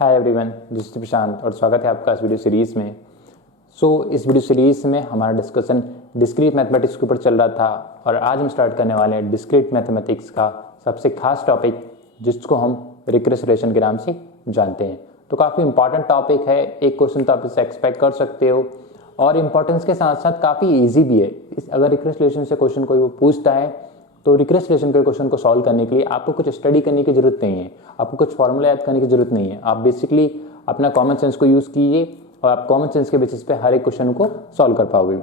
Hi everyone, this is प्रशांत और स्वागत है आपका इस वीडियो सीरीज़ में। इस वीडियो सीरीज़ में हमारा डिस्कशन डिस्क्रीट मैथमेटिक्स के ऊपर चल रहा था और आज हम स्टार्ट करने वाले हैं डिस्क्रीट मैथमेटिक्स का सबसे खास टॉपिक, जिसको हम रिकरेंस रिलेशन के नाम से जानते हैं। तो काफ़ी इंपॉर्टेंट टॉपिक है, एक क्वेश्चन तो आप इससे एक्सपेक्ट कर सकते हो और इम्पोर्टेंस के साथ साथ काफ़ी ईजी भी है। अगर रिकरेंस रिलेशन से क्वेश्चन कोई पूछता है तो रिकरेंस रिलेशन के क्वेश्चन को सॉल्व करने के लिए आपको कुछ स्टडी करने की जरूरत नहीं है, आपको कुछ फॉर्मूला याद करने की जरूरत नहीं है। आप बेसिकली अपना कॉमन सेंस को यूज़ कीजिए और आप कॉमन सेंस के बेसिस पे हर एक क्वेश्चन को सॉल्व कर पाओगे।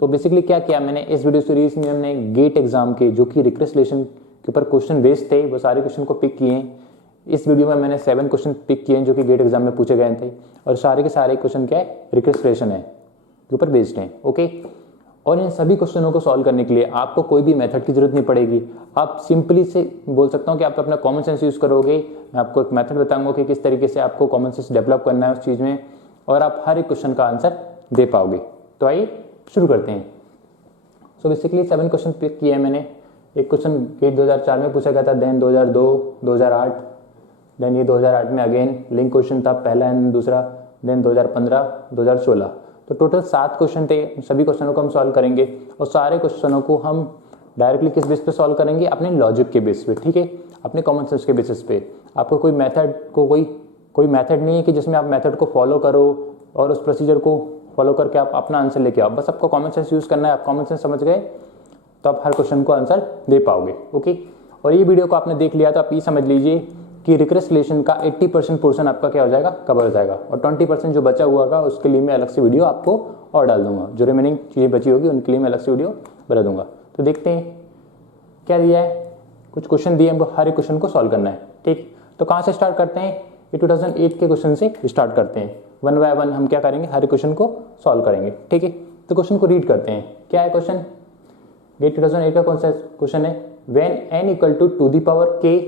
तो बेसिकली क्या किया मैंने इस वीडियो सीरीज में, हमने गेट एग्जाम के जो कि रिकरेंस रिलेशन के ऊपर क्वेश्चन बेस्ड थे, वो सारे क्वेश्चन को पिक किए हैं। इस वीडियो में मैंने 7 क्वेश्चन पिक किए हैं जो कि गेट एग्जाम में पूछे गए थे और सारे के सारे क्वेश्चन क्या है, रिकरेंस रिलेशन है के ऊपर बेस्ड हैं। ओके, और इन सभी क्वेश्चनों को सॉल्व करने के लिए आपको कोई भी मेथड की जरूरत नहीं पड़ेगी। आप सिंपली से बोल सकता हूँ कि आप अपना कॉमन सेंस यूज़ करोगे। मैं आपको एक मेथड बताऊंगा कि किस तरीके से आपको कॉमन सेंस डेवलप करना है उस चीज़ में, और आप हर एक क्वेश्चन का आंसर दे पाओगे। तो आइए शुरू करते हैं। बेसिकली 7 क्वेश्चन पिक किए हैं मैंने। एक क्वेश्चन गेट 2004 में पूछा गया था, देन 2002, 2008, देन ये 2008 में अगेन लिंक क्वेश्चन था, पहला एंड दूसरा, देन 2015, 2016। तो टोटल 7 क्वेश्चन थे। सभी क्वेश्चनों को हम सॉल्व करेंगे और सारे क्वेश्चनों को हम डायरेक्टली किस बेस पे सॉल्व करेंगे, अपने लॉजिक के बेस पे, ठीक है, अपने कॉमन सेंस के बेसिस पे। आपको कोई मेथड को कोई मेथड नहीं है कि जिसमें आप मेथड को फॉलो करो और उस प्रोसीजर को फॉलो करके आप अपना आंसर लेके आओ। बस आपको कॉमन सेंस यूज़ करना है। आप कॉमन सेंस समझ गए तो आप हर क्वेश्चन को आंसर दे पाओगे। ओके, और ये वीडियो को आपने देख लिया तो आप ये समझ लीजिए कि रिकरेंस रिलेशन का 80% पोर्शन आपका क्या हो जाएगा, कवर हो जाएगा, और 20% जो बचा हुआ होगा उसके लिए मैं अलग से वीडियो आपको और डाल दूंगा। जो रिमेनिंग चीज़ें बची होगी उनके लिए मैं अलग से वीडियो बना दूंगा। तो देखते हैं क्या दिया है। कुछ क्वेश्चन दिए, हमको हर एक क्वेश्चन को सॉल्व करना है। ठीक, तो कहाँ से स्टार्ट करते हैं? ये 2008 के क्वेश्चन से स्टार्ट करते हैं। 1 बाय 1 हम क्या करेंगे, हर एक क्वेश्चन को सॉल्व करेंगे। ठीक है, तो क्वेश्चन को रीड करते हैं। क्या है क्वेश्चन? ये 2008 का कौन सा क्वेश्चन है? When n equal to the power k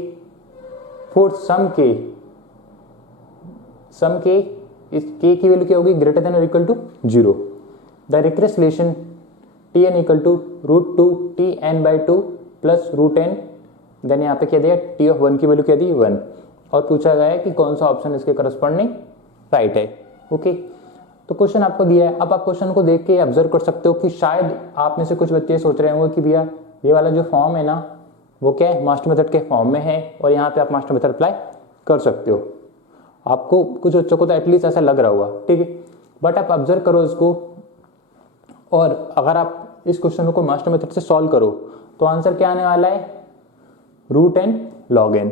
for some k इस k की वैल्यू क्या होगी, ग्रेटर देन और equal to 0। The recurrence relation tn equal to √2 tn/2 plus √n, then यहाँ पे क्या दिया, t ऑफ 1 की वैल्यू क्या दी, 1, और पूछा गया है कि कौन सा ऑप्शन इसके करस्पॉन्डिंग राइट है। ओके, तो क्वेश्चन आपको दिया है। अब आप क्वेश्चन को देख के ऑब्जर्व कर सकते हो कि शायद आप में से कुछ बच्चे सोच रहे होंगे कि भैया ये वाला जो फॉर्म है ना, वो क्या है, मास्टर मेथड के फॉर्म में है और यहाँ पे आप मास्टर मेथड अप्लाई कर सकते हो। आपको कुछ बच्चों को तो एटलीस्ट ऐसा लग रहा होगा, ठीक है, बट आप ऑब्जर्व करो इसको, और अगर आप इस क्वेश्चन को मास्टर मेथड से सॉल्व करो तो आंसर क्या आने वाला है, √n log n,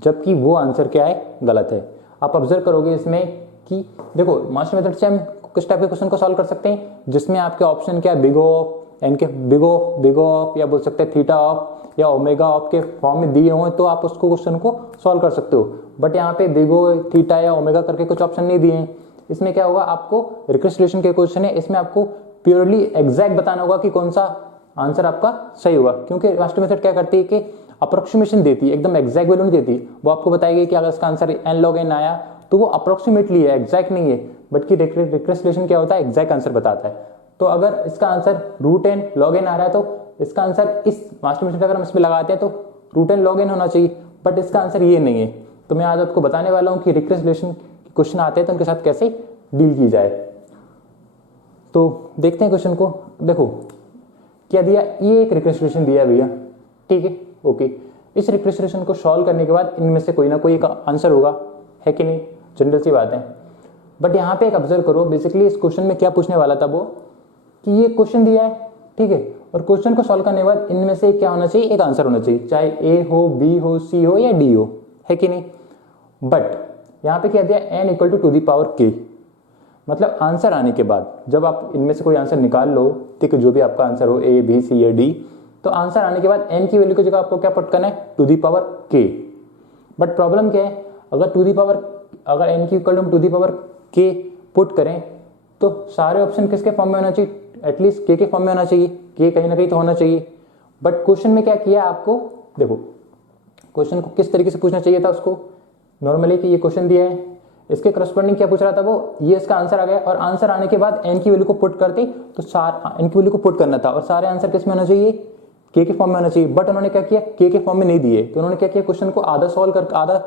जबकि वो आंसर क्या है, गलत है। आप ऑब्जर्व करोगे इसमें कि देखो, मास्टर मेथड से हम किस टाइप के क्वेश्चन को सॉल्व कर सकते हैं, जिसमें आपके ऑप्शन क्या है, बिग ऑफ, एन के बिग ऑफ, या बोल सकते हैं थीटा ऑफ या ओमेगा ऑफ के फॉर्म में दिए हुए, तो आप उसको क्वेश्चन को सॉल्व कर सकते हो। बट यहाँ पे बिग ओ, थीटा या ओमेगा करके कुछ ऑप्शन नहीं दिए हैं। इसमें क्या होगा, आपको रिकरेंस रिलेशन के क्वेश्चन है, इसमें आपको प्योरली एग्जैक्ट बताना होगा कि कौन सा आंसर आपका सही होगा, क्योंकि मास्टर मेथड क्या करती है कि अप्रोक्सीमेशन देती है, एकदम एग्जैक्ट वैल्यू नहीं देती। वो आपको बताएगी कि अगर इसका आंसर n log n आया तो वो अप्रोक्सीमेटली है, एग्जैक्ट नहीं है। बट कि रिकरेंस रिलेशन क्या होता है, एग्जैक्ट आंसर बताता है। तो अगर इसका आंसर √n log n आ रहा है तो इसका आंसर इस मास्टर मेथड अगर हम इसमें लगाते हैं तो √n log n होना चाहिए, बट इसका आंसर ये नहीं है। तो मैं आज आपको बताने वाला हूँ कि रिकरेंस रिलेशन क्वेश्चन आते हैं तो उनके साथ कैसे डील की जाए। तो देखते हैं क्वेश्चन को। देखो क्या दिया, ये एक रिकरेंस रिलेशन दिया है भैया, ठीक है, ओके। इस रिकरेंस रिलेशन को सॉल्व करने के बाद इनमें से कोई ना कोई एक आंसर होगा, है कि नहीं, जनरल सी बात है। बट यहाँ पे एक ऑब्जर्व करो, बेसिकली इस क्वेश्चन में क्या पूछने वाला था वो, कि ये क्वेश्चन दिया है, ठीक है, और क्वेश्चन को सॉल्व करने के बाद इनमें से क्या होना चाहिए, एक आंसर होना चाहिए, चाहे ए हो, बी हो, सी हो या डी हो, है कि नहीं। बट यहाँ पे क्या दिया, n equal to the power k, मतलब आंसर आने के बाद जब आप इनमें से कोई आंसर निकाल लो, ठीक है, जो भी आपका आंसर हो, ए, बी, सी या डी, तो आंसर आने के बाद n की वैल्यू की जगह आपको क्या पुट करना है, to the power k। But problem क्या है, अगर n की equal to the power k put करें तो सारे ऑप्शन किसके फॉर्म में होना चाहिए, एटलीस्ट k के फॉर्म में होना चाहिए, k कहीं ना कहीं तो होना चाहिए। बट क्वेश्चन में क्या किया आपको, देखो क्वेश्चन को किस तरीके से पूछना चाहिए था उसको, नॉर्मली कि ये क्वेश्चन दिया है, इसके करस्पॉन्डिंग क्या पूछ रहा था वो, ये इसका आंसर आ गया, और आंसर आने के बाद n की वैल्यू को पुट करते तो n की वैल्यू को पुट करना था, और सारे आंसर किस में होना चाहिए, k के फॉर्म में होना चाहिए। बट उन्होंने क्या किया, k के फॉर्म में नहीं दिए, तो उन्होंने क्या किया, क्वेश्चन को आधा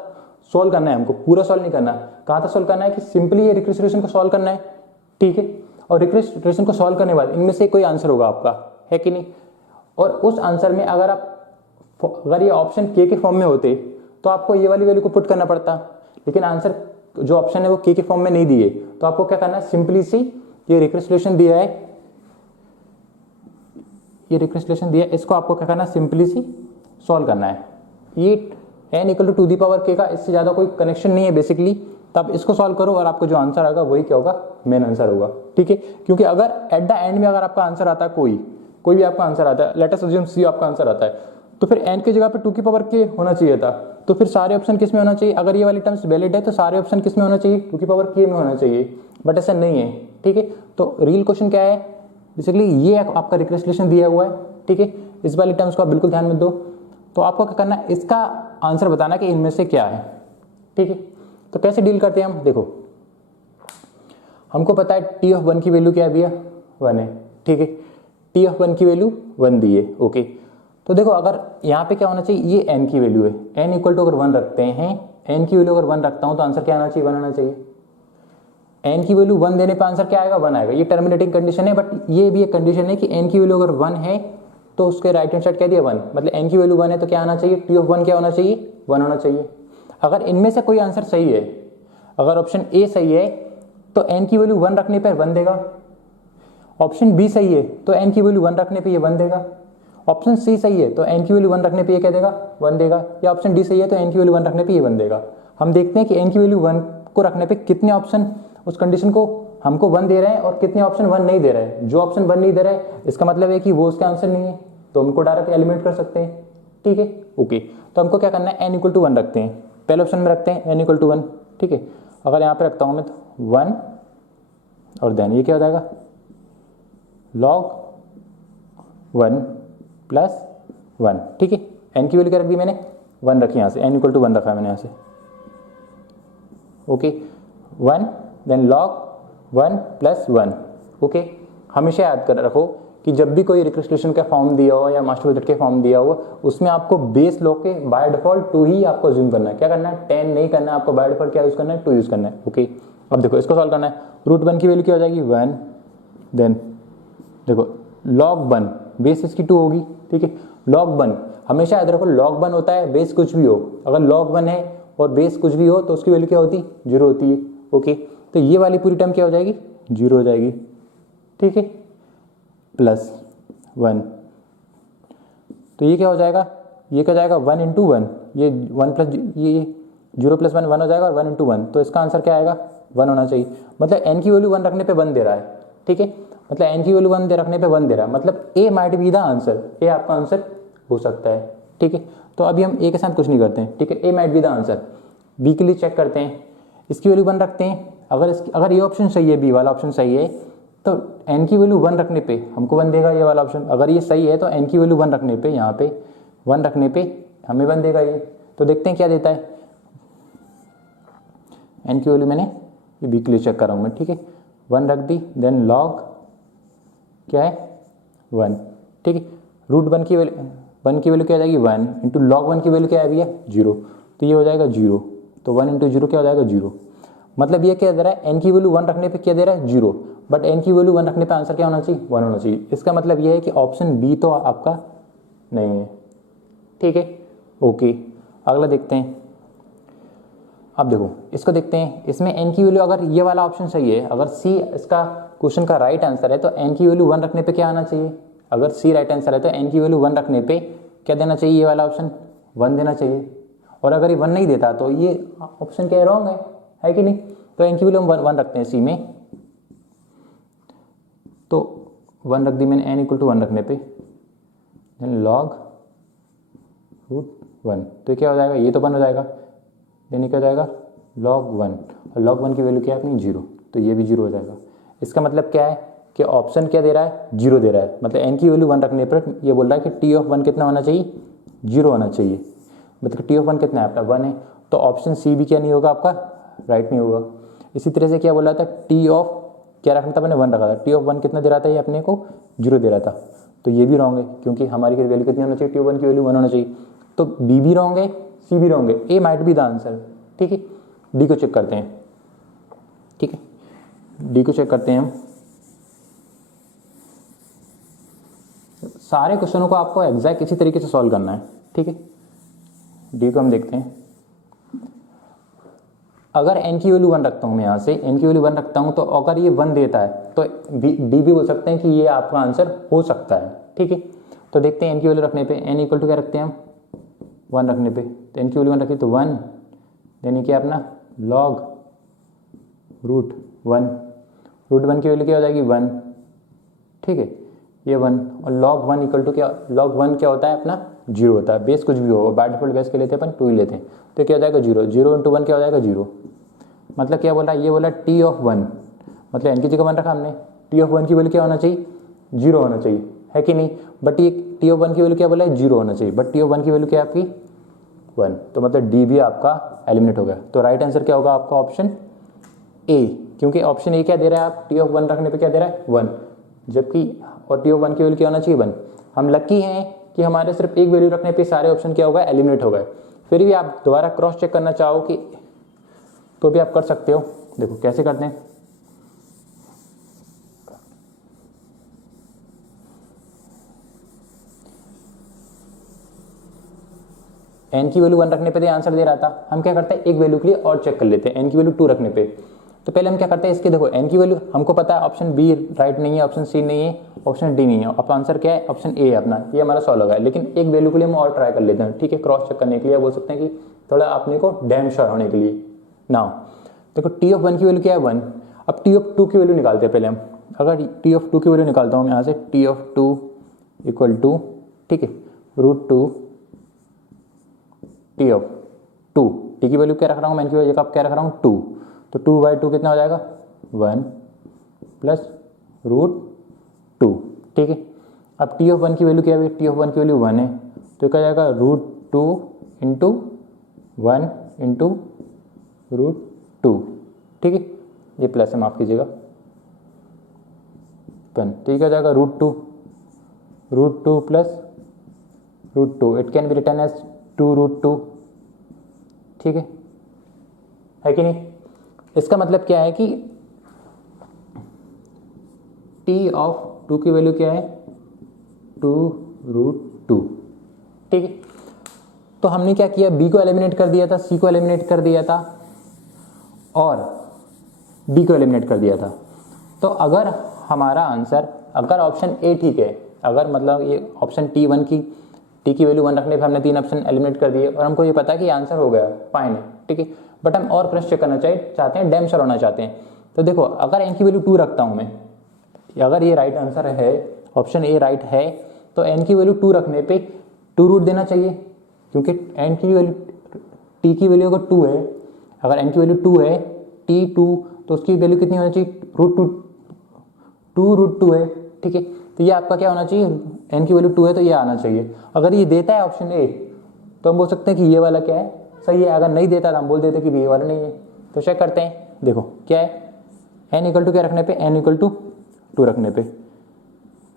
सॉल्व करना है हमको, पूरा सॉल्व नहीं करना। कहाँ तक सॉल्व करना है कि सिंपली ये रिक्रेस्ट रिलेशन को सॉल्व करना है, ठीक है। और रिक्रेस्ट रिलेशन को सॉल्व करने के बाद इनमें से कोई आंसर होगा आपका, है कि नहीं। और उस आंसर में अगर ये ऑप्शन के फॉर्म में होते तो आपको ये वाली वैल्यू को पुट करना पड़ता, लेकिन आंसर जो ऑप्शन है वो के फॉर्म में नहीं दिए, तो आपको क्या करना है, सिंपली सी ये रिक्रेस्ट रिलेशन दिया है, ये रिक्रेस्ट रिलेशन दिया है, इसको आपको क्या करना है, सिंपली सी सॉल्व करना है। ये n equal to the power k का इससे ज़्यादा कोई कनेक्शन नहीं है बेसिकली, तब इसको सॉल्व करो और आपको जो आंसर आएगा वही क्या होगा, मेन आंसर होगा, ठीक है। क्योंकि अगर एट द एंड में अगर आपका आंसर आता है कोई भी आपका आंसर आता है, लेट अस अज्यूम सी आपका आंसर आता है, तो फिर n की जगह पे 2 की पावर k होना चाहिए था, तो फिर सारे ऑप्शन किस में होना चाहिए, अगर ये वाली टर्म्स वैलिड है तो सारे ऑप्शन किस में होना चाहिए, 2 की पावर k में होना चाहिए, बट ऐसा नहीं है, ठीक है। तो रियल क्वेश्चन क्या है, बेसिकली ये आपका रिक्रेस्ट रिलेशन दिया हुआ है, ठीक है। इस वाली टर्म्स को आप बिल्कुल ध्यान में दो, तो आपको क्या करना है, इसका आंसर बताना कि इनमें से क्या है, ठीक है। तो कैसे डील करते हैं हम, देखो हमको पता है t ऑफ 1 की वैल्यू क्या है भैया, 1 है, ठीक है। t ऑफ 1 की वैल्यू 1 दी है, ओके। तो देखो अगर यहाँ पे क्या होना चाहिए, ये n की वैल्यू है, n इक्वल टू अगर 1 रखते हैं, n की वैल्यू अगर 1 रखता हूँ तो आंसर क्या आना चाहिए, 1 आना चाहिए। n की वैल्यू 1 देने पे आंसर क्या आएगा, 1 आएगा। ये टर्मिनेटिंग कंडीशन है, बट ये भी एक कंडीशन है कि n की वैल्यू अगर 1 है तो उसके राइट हैंड साइड क्या दिया, 1, मतलब n की वैल्यू 1 है तो क्या आना चाहिए, t ऑफ 1 क्या होना चाहिए, 1 होना चाहिए। अगर इनमें से कोई आंसर सही है, अगर ऑप्शन ए सही है तो n की वैल्यू 1 रखने पर 1 देगा, ऑप्शन बी सही है तो n की वैल्यू 1 रखने पे ये 1 देगा, ऑप्शन सी सही है तो n की वैल्यू 1 रखने पे ये क्या देगा, 1 देगा, या ऑप्शन डी सही है तो n की वैल्यू 1 रखने पे ये 1 देगा। हम देखते हैं कि n की वैल्यू 1 को रखने पे कितने ऑप्शन उस कंडीशन को हमको 1 दे रहे हैं और कितने ऑप्शन 1 नहीं दे रहे हैं। जो ऑप्शन 1 नहीं दे रहे हैं इसका मतलब है कि वो उसका आंसर नहीं है, तो हमको डायरेक्ट एलिमिनेट कर सकते हैं, ठीक है, ओके। तो हमको क्या करना है, n इक्वल टू 1 रखते हैं, पहले ऑप्शन में रखते हैं n इक्वल टू 1, ठीक है। अगर यहाँ पे रखता हूँ मैं तो 1 और देन ये क्या हो जाएगा, log 1 प्लस 1, ठीक है। n की वैल्यू क्या रख दी मैंने, 1 रखी यहाँ से, n इक्वल टू 1 रखा है मैंने यहाँ से, okay. 1 then log 1 plus 1, okay. हमेशा याद कर रखो कि जब भी कोई रिक्रेस्ट रिलेशन का फॉर्म दिया हो या मास्टर मेथड के फॉर्म दिया हो, उसमें आपको बेस लॉ के बाय डिफॉल्ट 2 ही आपको अज्यूम करना है। क्या करना है, 10 नहीं करना है आपको, बाय डिफॉल्ट क्या यूज करना है, 2 यूज करना है, ओके। अब देखो इसको सॉल्व करना है, रूट 1 की वैल्यू क्या हो जाएगी, 1, देन देखो log 1 बेस इसकी 2 होगी, ठीक है। log 1 हमेशा याद रखो, log 1 होता है बेस कुछ भी हो, अगर log 1 है और बेस कुछ भी हो तो उसकी वैल्यू क्या होती है, 0 होती है, ओके। तो ये वाली पूरी टर्म क्या हो जाएगी, 0 हो जाएगी, ठीक है, प्लस 1, तो ये क्या हो जाएगा, ये क्या हो जाएगा 1 इंटू 1, ये 1 प्लस ये 0 प्लस 1 1 हो जाएगा, और 1 इंटू 1, तो इसका आंसर क्या आएगा, 1 होना चाहिए। मतलब n की वैल्यू 1 रखने पे 1 दे रहा है, ठीक है, मतलब n की वैल्यू 1 दे रखने पे 1 दे रहा है, मतलब a might be the answer, A आपका आंसर हो सकता है, ठीक है। तो अभी हम a के साथ कुछ नहीं करते हैं, ठीक है, a might be the answer. b के लिए चेक करते हैं, इसकी वैल्यू 1 रखते हैं, अगर ये ऑप्शन सही है, बी वाला ऑप्शन सही है तो n की वैल्यू 1 रखने पे हमको 1 देगा ये वाला ऑप्शन। अगर ये सही है तो n की वैल्यू 1 रखने पे, यहाँ पे 1 रखने पे हमें 1 देगा ये। तो देखते हैं क्या देता है, n की वैल्यू मैंने ये बी के लिए चेक कर रहा हूँ मैं, ठीक है, 1 रख दी, देन log क्या है 1, ठीक है। रूट 1 की वैल्यू क्या हो जाएगी, 1 इंटू log 1 की वैल्यू क्या है भैया, 0, तो ये हो जाएगा 0, तो 1 इंटू 0 क्या हो जाएगा, 0। मतलब ये क्या दे रहा है, n की वैल्यू 1 रखने पे क्या दे रहा है, 0, बट n की वैल्यू 1 रखने पे आंसर क्या होना चाहिए, 1 होना चाहिए। इसका मतलब ये है कि ऑप्शन बी तो आपका नहीं है, ठीक है, ओके। अगला देखते हैं, अब देखो इसको देखते हैं, इसमें n की वैल्यू अगर ये वाला ऑप्शन सही है, अगर सी इसका क्वेश्चन का राइट आंसर है तो n की वैल्यू 1 रखने पे क्या आना चाहिए, अगर सी राइट आंसर है तो n की वैल्यू 1 रखने पे क्या देना चाहिए, ये वाला ऑप्शन 1 देना चाहिए। और अगर ये 1 नहीं देता तो ये ऑप्शन क्या रॉन्ग है कि नहीं। तो n की वैल्यू हम 1 रखते हैं सी में, तो 1 रख दी मैंने, n इक्वल टू 1 रखने पे, देन log रूट 1, तो क्या हो जाएगा, ये तो 1 हो जाएगा, देन क्या हो जाएगा log 1, और log 1 की वैल्यू क्या है अपनी 0, तो ये भी 0 हो जाएगा। इसका मतलब क्या है कि ऑप्शन क्या दे रहा है, 0 दे रहा है, मतलब n की वैल्यू 1 रखने पर ये बोल रहा है कि t ऑफ 1 कितना होना चाहिए, 0 होना चाहिए, मतलब t ऑफ 1 कितना है आपका 1 है, तो ऑप्शन सी भी क्या नहीं होगा आपका, राइट नहीं होगा। इसी तरह से क्या बोला था, t ऑफ क्या रखना था, मैंने 1 रखा था, t ऑफ 1 कितना दे रहा था, ये अपने को 0 दे रहा था, तो ये भी रॉन्ग है, क्योंकि हमारी वैल्यू कितनी होना चाहिए, t ऑफ 1 की वैल्यू 1 होना चाहिए। तो बी भी रॉन्ग है, सी भी रॉन्ग है, ए माइट बी द आंसर, ठीक है। डी को चेक करते हैं, ठीक है, डी को चेक करते हैं हम। सारे क्वेश्चनों को आपको एग्जैक्ट इसी तरीके से सॉल्व करना है, ठीक है। डी को हम देखते हैं। अगर n की वैल्यू 1 रखता हूं मैं, यहाँ से n की वैल्यू 1 रखता हूं, तो अगर ये 1 देता है तो डी भी बोल सकते हैं कि ये आपका आंसर हो सकता है, ठीक है। तो देखते हैं n की वैल्यू रखने पे, n इक्वल टू क्या रखते हैं हम, 1 रखने पे, तो n की वैल्यू 1 रखी तो 1, यानी कि अपना log रूट 1, रूट 1 की वैल्यू क्या हो जाएगी 1, ठीक है, ये 1, और log 1 इक्वल टू क्या, log 1 क्या होता है अपना 0 होता है, बेस कुछ भी हो, बाय डिफॉल्ट बेस के लेते हैं अपन 2 ही लेते हैं, तो क्या हो जाएगा 0, 0 इंटू 1 क्या हो जाएगा 0। मतलब क्या बोल रहा है, ये बोला t ऑफ 1, मतलब n की जगह 1 रखा हमने, t ऑफ 1 की वैल्यू क्या होना चाहिए 0 होना चाहिए, है कि नहीं। बट ये t ऑफ 1 की वैल्यू क्या बोला है 0 होना चाहिए, बट t ऑफ 1 की वैल्यू क्या है आपकी 1, तो मतलब डी भी आपका एलिमिनेट हो गया। तो राइट आंसर क्या होगा आपका ऑप्शन ए, क्योंकि ऑप्शन ए क्या दे रहा है, आप t ऑफ 1 रखने पे क्या दे रहा है 1, जबकि और t ऑफ 1 की वैल्यू क्या होना चाहिए 1। हम लकी हैं कि हमारे सिर्फ एक वैल्यू रखने पे सारे ऑप्शन क्या होगा एलिमिनेट हो गए। फिर भी आप दोबारा क्रॉस चेक करना चाहो कि तो भी आप कर सकते हो। देखो कैसे करते हैं, n की वैल्यू 1 रखने पे तो आंसर दे रहा था, हम क्या करते हैं एक वैल्यू के लिए और चेक कर लेते हैं, n की वैल्यू 2 रखने पे। तो पहले हम क्या करते हैं इसके, देखो n की वैल्यू हमको पता है ऑप्शन बी राइट नहीं है, ऑप्शन सी नहीं है, ऑप्शन डी नहीं है, अब आंसर क्या है ऑप्शन ए है अपना, ये हमारा सॉल्व होगा। लेकिन एक वैल्यू के लिए हम और ट्राई कर लेते हैं, ठीक है, क्रॉस चेक करने के लिए, बोल सकते हैं कि थोड़ा अपने को डैम श्योर होने के लिए। नाउ देखो t ऑफ 1 की वैल्यू क्या है 1, अब t ऑफ 2 की वैल्यू निकालते हैं पहले हम। अगर t ऑफ 2 की वैल्यू निकालता हूँ मैं यहाँ से, t ऑफ 2 इक्वल टू, ठीक है, रूट 2 t ऑफ 2, t की वैल्यू क्या रख रहा हूँ मैं, n की वैल्यू का क्या रख रहा हूँ 2, तो 2/2 कितना हो जाएगा 1 प्लस रूट 2, ठीक है। अब t ऑफ 1 की वैल्यू क्या है, t ऑफ 1 की वैल्यू 1 है, तो क्या जाएगा रूट 2 इंटू 1 इंटू रूट 2, ठीक है, ये प्लस है माफ कीजिएगा 1, तो ये क्या जाएगा root 2 plus root 2, it can be written as 2 root 2, ठीक है कि नहीं। इसका मतलब क्या है कि t ऑफ 2 की वैल्यू क्या है 2 रूट 2, ठीक है। तो हमने क्या किया, b को एलिमिनेट कर दिया था, c को एलिमिनेट कर दिया था और d को एलिमिनेट कर दिया था। तो अगर हमारा आंसर, अगर ऑप्शन ए ठीक है, अगर मतलब ये ऑप्शन t1 की t की वैल्यू 1 रखने पर हमने 3 ऑप्शन एलिमिनेट कर दिए और हमको ये पता है कि आंसर हो गया, फाइन है, ठीक है। बट हम और क्रॉस चेक करना चाहते हैं, डैम श्योर होना चाहते हैं। तो देखो अगर n की वैल्यू 2 रखता हूँ मैं, अगर ये राइट आंसर है, ऑप्शन ए राइट है, तो n की वैल्यू 2 रखने पे 2 रूट देना चाहिए, क्योंकि n की वैल्यू t की वैल्यू अगर 2 है, अगर n की वैल्यू 2 है, t 2, तो उसकी वैल्यू कितनी होनी चाहिए रूट 2 रूट 2 है, ठीक है। तो ये आपका क्या होना चाहिए, n की वैल्यू 2 है तो ये आना चाहिए। अगर ये देता है ऑप्शन ए तो हम बोल सकते हैं कि ये वाला क्या है सही है, अगर नहीं देता तो हम बोल देते कि ये वाला नहीं है। तो चेक करते हैं, देखो क्या है, n इक्वल टू क्या रखने पे, n इक्वल टू 2 रखने पे,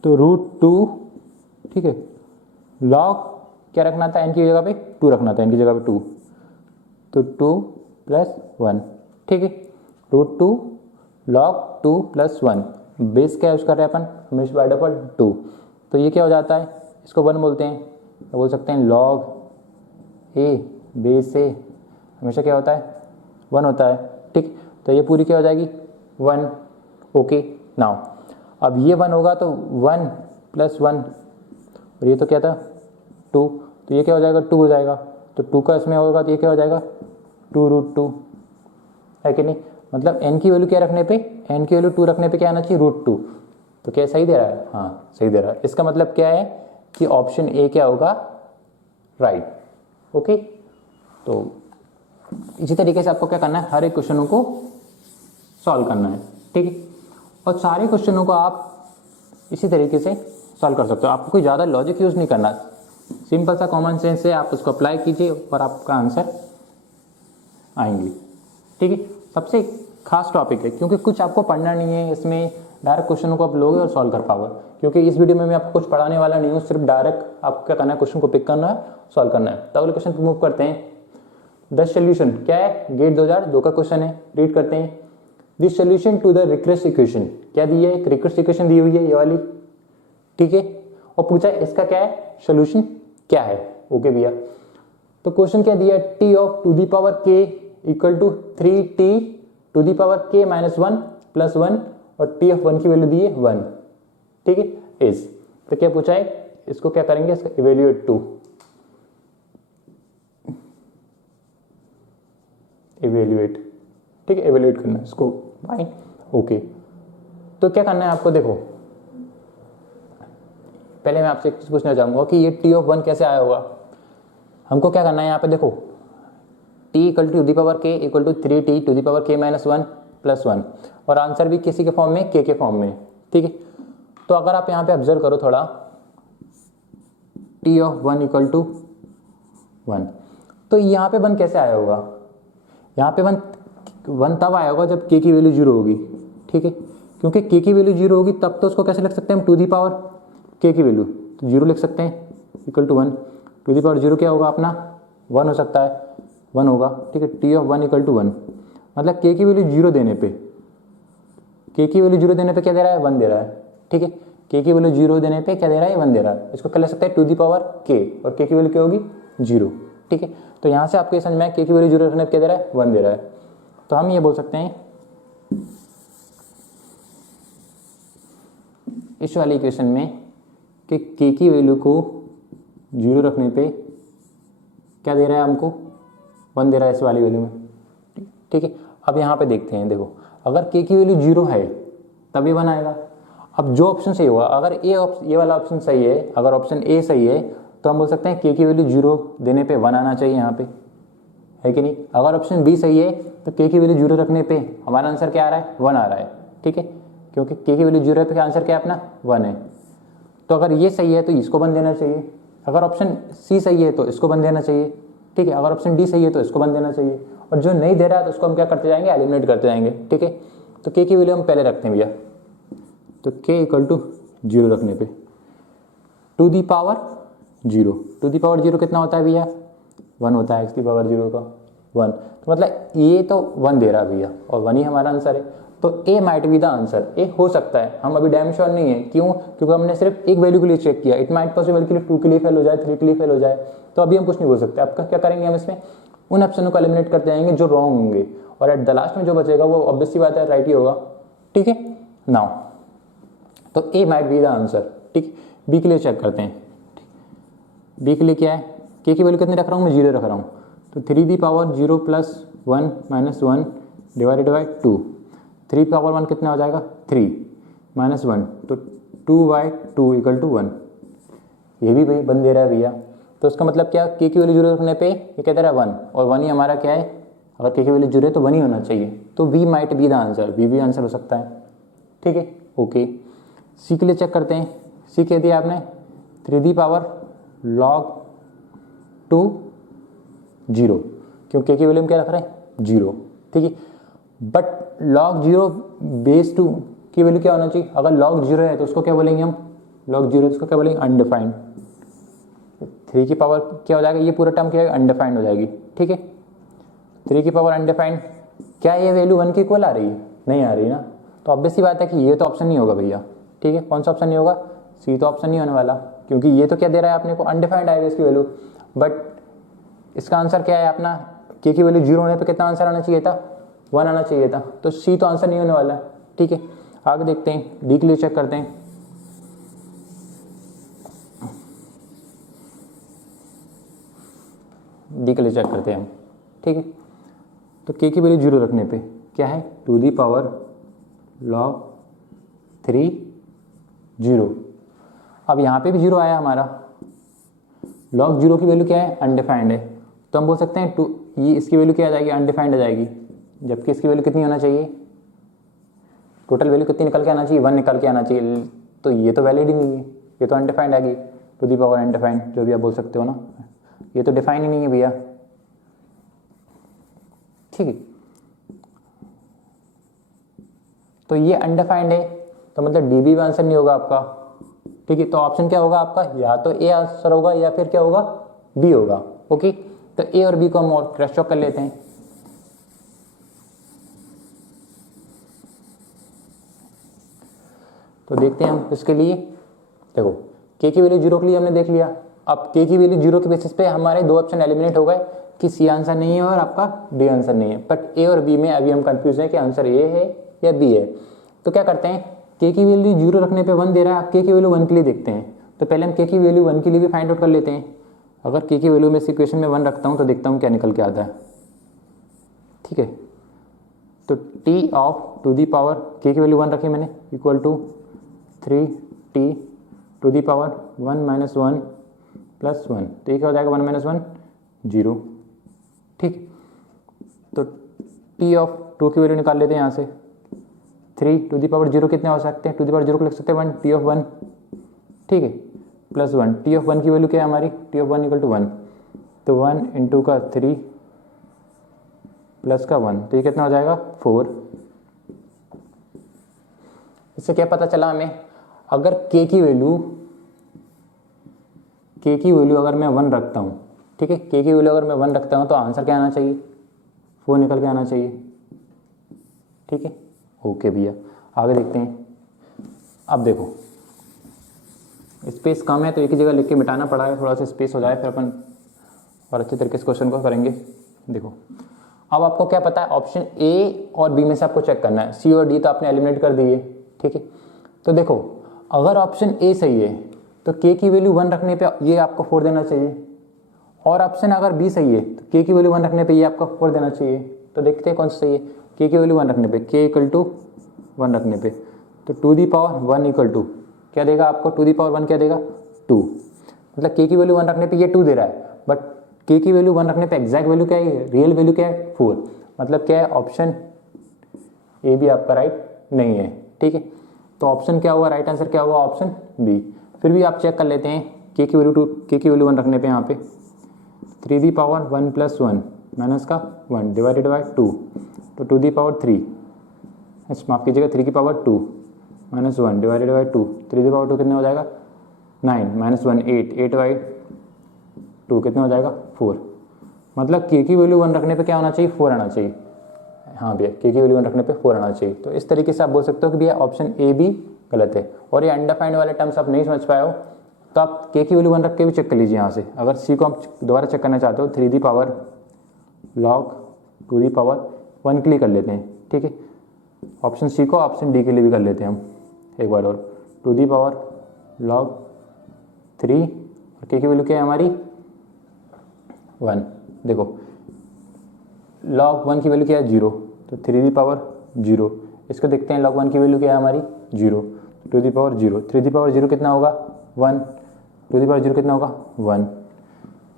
तो रूट 2, ठीक है, लॉग क्या रखना था, n की जगह पे 2 रखना था, n की जगह पे 2, तो 2 प्लस 1, ठीक है, रूट 2 लॉग 2 प्लस 1, बेस क्या यूज कर रहे हैं अपन हमेशा बाय डिफॉल्ट 2, तो ये क्या हो जाता है, इसको 1 बोलते हैं, तो बोल सकते हैं लॉग ए बेस ए हमेशा क्या होता है 1 होता है, ठीक। तो ये पूरी क्या हो जाएगी 1, ओके। नाउ अब ये 1 होगा तो 1 प्लस 1, और ये तो क्या था 2, तो ये क्या हो जाएगा 2 हो जाएगा, तो 2 का इसमें होगा तो ये क्या हो जाएगा 2 रूट 2, है कि नहीं। मतलब n की वैल्यू क्या रखने पे, n की वैल्यू 2 रखने पे क्या आना चाहिए रूट 2, तो क्या सही दे रहा है, हाँ सही दे रहा है। इसका मतलब क्या है कि ऑप्शन ए क्या होगा राइट, ओके। तो इसी तरीके से आपको क्या करना है, हर एक क्वेश्चनों को सॉल्व करना है, ठीक है। और सारे क्वेश्चनों को आप इसी तरीके से सॉल्व कर सकते हो, आपको कोई ज़्यादा लॉजिक यूज़ नहीं करना, सिंपल सा कॉमन सेंस से आप उसको अप्लाई कीजिए और आपका आंसर आएंगे, ठीक है। सबसे खास टॉपिक है क्योंकि कुछ आपको पढ़ना नहीं है, इसमें डायरेक्ट क्वेश्चनों को आप लोगे और सॉल्व कर पाओगे, क्योंकि इस वीडियो में मैं आपको कुछ पढ़ाने वाला नहीं हूँ, सिर्फ डायरेक्ट आपको क्या करना है, क्वेश्चन को पिक करना है, सॉल्व करना है। तो अगले क्वेश्चन पर मूव करते हैं। द सोल्यूशन क्या है, गेट 2002 का क्वेश्चन है, रीड करते हैं। द सोल्यूशन टू द रिक्वेस्ट इक्वेशन क्या दी है, एक रिक्वेस्ट इक्वेशन दी हुई है ये वाली, ठीक है, और पूछा इसका क्या है सोल्यूशन क्या है। ओके भैया, तो क्वेश्चन क्या दिया, T of two the power के equal to 3t two the power k minus 1 plus 1 और टी ऑफ 1 की वैल्यू दी है 1, ठीक है, इज, तो क्या पूछा है, इसको क्या करेंगे, इसका इवेल्युएट टू, इवेल्युएट, ठीक है, इवेल्युएट करना है इसको, फाइन, ओके। तो क्या करना है आपको, देखो पहले मैं आपसे एक चीज पूछना चाहूंगा कि ये टी ऑफ 1 कैसे आया होगा। हमको क्या करना है यहाँ पे, देखो t equal to the power k equal to 3t two the power k minus 1 plus 1 और आंसर भी किसी के फॉर्म में, k के फॉर्म में, ठीक है। तो अगर आप यहाँ पे ऑब्जर्व करो थोड़ा, t ऑफ 1 इक्वल टू 1, तो यहाँ पे 1 कैसे आया होगा, यहाँ पे 1 तब आया होगा जब k की वैल्यू 0 होगी, ठीक है, क्योंकि k की वैल्यू 0 होगी तब तो उसको कैसे लिख सकते हैं हम, टू दी पावर k की वैल्यू तो 0 लिख सकते हैं equal to 1, two the power 0 क्या होगा अपना 1 हो सकता है, 1 होगा, ठीक है। टी ऑफ 1 इक्वल टू 1 मतलब k की वैल्यू 0 देने पे, k की वैल्यू 0 देने पे क्या दे रहा है, 1 दे रहा है, ठीक है, k की वैल्यू 0 देने पे क्या दे रहा है, 1 दे रहा है। इसको क्या ले सकते हैं, टू दी पावर k और k की वैल्यू क्या होगी 0, ठीक है। तो यहाँ से आपको ये समझ में आया k की वैल्यू 0 रखने पे क्या दे रहा है, 1 दे रहा है। तो हम ये बोल सकते हैं इस वाली इक्वेशन में कि k की वैल्यू को 0 रखने पे क्या दे रहा है हमको, 1 दे रहा है इस वाली वैल्यू में, ठीक है। अब यहाँ पे देखते हैं, देखो अगर k की वैल्यू 0 है तभी 1 आएगा। अब जो ऑप्शन सही होगा, अगर ये वाला ऑप्शन सही है, अगर ऑप्शन ए सही है तो हम बोल सकते हैं k की वैल्यू 0 देने पे 1 आना चाहिए यहाँ पे, है कि नहीं। अगर ऑप्शन बी सही है तो k की वैल्यू 0 रखने पे हमारा आंसर क्या आ रहा है, 1 आ रहा है, ठीक है, क्योंकि k की वैल्यू 0 पे आंसर क्या है अपना 1 है। तो अगर ये सही है तो इसको 1 देना चाहिए, अगर ऑप्शन सी सही है तो इसको 1 देना चाहिए, ठीक है, अगर ऑप्शन डी सही है तो इसको 1 देना चाहिए, और जो नहीं दे रहा है तो उसको हम क्या करते जाएंगे, एलिमिनेट करते जाएंगे, ठीक है। तो k की वैल्यू हम पहले रखते हैं भैया, तो k इक्वल टू 0 रखने पे two the power 0, two the power 0 कितना होता है भैया, 1 होता है, x दी पावर 0 का 1, तो मतलब ये तो 1 दे रहा है भैया और 1 ही हमारा आंसर है। तो a might be the answer, A हो सकता है, हम अभी डैम श्योर नहीं है, क्यों, क्योंकि हमने सिर्फ एक वैल्यू के लिए चेक किया, इट माइट पॉसिबल कि 2 के लिए फेल हो जाए, 3 के लिए फेल हो जाए, तो अभी हम कुछ नहीं बोल सकते। आपका क्या करेंगे, हम इसमें उन ऑप्शनों को एलिमिनेट करते जाएंगे जो रॉन्ग होंगे, और एट द लास्ट में जो बचेगा वो ऑब्वियस सी बात है राइट ही होगा, ठीक है। नाउ तो A might be the answer, ठीक। बी के लिए चेक करते हैं, बी के लिए क्या है, k की वैल्यू कितनी रख रहा हूँ मैं, 0 रख रहा हूँ, तो 3 दी power 0 plus 1 minus 1 divided by 2, 3 power 1 कितना हो जाएगा 3 माइनस 1, तो 2/2 इक्वल टू 1, ये भी भाई 1 दे रहा है भैया। तो उसका मतलब क्या, k की वैल्यू 0 रखने पे ये क्या दे रहा है 1, और 1 ही हमारा क्या है, अगर k की वैल्यू 0 है तो 1 ही होना चाहिए, तो v might be the answer, v भी आंसर हो सकता है, ठीक है, ओके। सी के लिए चेक करते हैं, सी कह दिया आपने 3 दी पावर log 2 0, क्यों k की वैल्यू में क्या रख रहे हैं 0, ठीक है, बट log 0 बेस 2 की वैल्यू क्या होना चाहिए, अगर log 0 है तो उसको क्या बोलेंगे हम, log 0 उसको क्या बोलेंगे अनडिफाइंड, 3 की पावर क्या हो जाएगा, ये पूरा टर्म क्या है अनडिफाइंड हो जाएगी, ठीक है। 3 की पावर अनडिफाइंड, क्या ये वैल्यू 1 की इक्वल आ रही है, नहीं आ रही ना, तो ऑब्वियस सी बात है कि ये तो ऑप्शन नहीं होगा भैया, ठीक है। कौन सा ऑप्शन नहीं होगा, सी तो ऑप्शन नहीं होने वाला, क्योंकि ये तो क्या दे रहा है आपने को अनडिफाइंड आएगा इसकी वैल्यू, बट इसका आंसर क्या है अपना, k की वैल्यू 0 होने पे कितना आंसर आना चाहिए था, 1 आना चाहिए था, तो सी तो आंसर नहीं होने वाला है, ठीक है। आगे देखते हैं, डी के लिए चेक करते हैं, डी के लिए चेक करते हैं हम, ठीक है। तो k की वैल्यू 0 रखने पे क्या है, टू दी पावर log 3 0, अब यहाँ पे भी 0 आया हमारा, log 0 की वैल्यू क्या है अनडिफाइंड है, तो हम बोल सकते हैं टू, ये इसकी वैल्यू क्या आ जाएगी अनडिफाइंड आ जाएगी, जबकि इसकी वैल्यू कितनी होना चाहिए, टोटल वैल्यू कितनी निकल के आना चाहिए, 1 निकल के आना चाहिए, तो ये तो वैलिड ही नहीं है, ये तो अनडिफाइंड आ गई, टू दी पावर अनडिफाइंड जो भी आप बोल सकते हो ना, ये तो डिफाइन ही नहीं है भैया, ठीक है। तो ये अनडिफाइंड है, तो मतलब डी भी आंसर नहीं होगा आपका, ठीक है। तो ऑप्शन क्या होगा आपका, या तो ए आंसर होगा या फिर क्या होगा बी होगा, ओके। तो ए और बी को हम और क्रॉस चेक कर लेते हैं। तो देखते हैं हम इसके लिए, देखो के की वैल्यू 0 के लिए हमने देख लिया। अब के की वैल्यू 0 के बेसिस पे हमारे दो ऑप्शन एलिमिनेट हो गए कि सी आंसर नहीं है और आपका डी आंसर नहीं है। बट ए और बी में अभी हम कंफ्यूज हैं कि आंसर ए है या बी है। तो क्या करते हैं, के की वैल्यू 0 रखने पे 1 दे रहा है, आप के की वैल्यू 1 के लिए देखते हैं। तो पहले हम के की वैल्यू 1 के लिए भी फाइंड आउट कर लेते हैं। अगर के की वैल्यू में इस इक्वेशन में 1 रखता हूँ तो देखता हूँ क्या निकल के आता है। ठीक है, तो T of two the power k की वैल्यू 1 रखी मैंने equal to 3t two the power 1 - 1 + 1। तो ये क्या हो जाएगा, 1 - 1 0। ठीक, तो टी ऑफ 2 की वैल्यू निकाल लेते हैं यहाँ से। 3 टू दी पावर 0 कितने हो सकते हैं, टू दी पावर 0 को लिख सकते हैं 1, टी ऑफ 1। ठीक है, प्लस 1, टी ऑफ 1 की वैल्यू क्या है हमारी, टी ऑफ 1 = 1। तो 1 × 3 प्लस का 1, तो ये कितना हो जाएगा 4। इससे क्या पता चला हमें, अगर के की वैल्यू अगर मैं 1 रखता हूँ, ठीक है, के की वैल्यू अगर मैं 1 रखता हूँ तो आंसर क्या आना चाहिए, 4 निकल के आना चाहिए। ठीक है, ओके भैया, आगे देखते हैं। अब देखो स्पेस कम है तो एक ही जगह लिख के मिटाना पड़ा है, थोड़ा सा स्पेस हो जाए फिर अपन और अच्छे तरीके से क्वेश्चन को करेंगे। देखो अब आपको क्या पता है, ऑप्शन ए और बी में से आपको चेक करना है, सी और डी तो आपने एलिमिनेट कर दिए। ठीक है, तो देखो अगर ऑप्शन ए सही है तो के की वैल्यू 1 रखने पे ये आपको 4 देना चाहिए, और ऑप्शन अगर बी सही है तो के की वैल्यू 1 रखने पे ये आपको 4 देना चाहिए। तो देखते हैं कौन सा सही है। के की वैल्यू 1 रखने पे, के = 1 रखने पे, तो टू दी पावर 1 = क्या देगा आपको, टू दी पावर 1 क्या देगा 2। मतलब के की वैल्यू 1 रखने पे ये 2 दे रहा है, बट के की वैल्यू 1 रखने पे एग्जैक्ट वैल्यू क्या है, रियल वैल्यू क्या है 4। मतलब क्या है, ऑप्शन ए भी आपका राइट नहीं है। ठीक है, तो ऑप्शन क्या हुआ, राइट आंसर क्या हुआ, ऑप्शन बी। फिर भी आप चेक कर लेते हैं, के की वैल्यू 1 रखने पे यहाँ पे 3 दी पावर 1 + 1 माइनस का 1 डिवाइडेड बाई 2, तो टू दी पावर 3, माफ कीजिएगा 3 की power 2 minus 1 divided by 2, 3 the power 2 कितने हो जाएगा 9 माइनस 1 8, 8 बाई 2 कितना हो जाएगा 4। मतलब के की वैल्यू 1 रखने पे क्या होना चाहिए, 4 आना चाहिए। हाँ भैया, के की वैल्यू 1 रखने पे 4 आना चाहिए। तो इस तरीके से आप बोल सकते हो कि भैया ऑप्शन ए भी गलत है। और ये अंडरफाइंड वाले टर्म्स आप नहीं समझ पाए हो तो आप के की वैल्यू 1 रख के भी चेक कर लीजिए यहाँ से। अगर सी को आप दोबारा चेक करना चाहते हो, 3 the power log 2 the power 1 के लिए कर लेते हैं। ठीक है, ऑप्शन सी को ऑप्शन डी के लिए भी कर लेते हैं हम एक बार और। 2 दी पावर log 3 और के की वैल्यू क्या है हमारी 1। देखो log 1 की वैल्यू क्या है 0, तो 3 दी पावर 0। इसको देखते हैं, log 1 की वैल्यू क्या है हमारी 0, 2 दी पावर 0, 3 दी पावर 0 कितना होगा 1, 2 दी पावर 0 कितना होगा 1।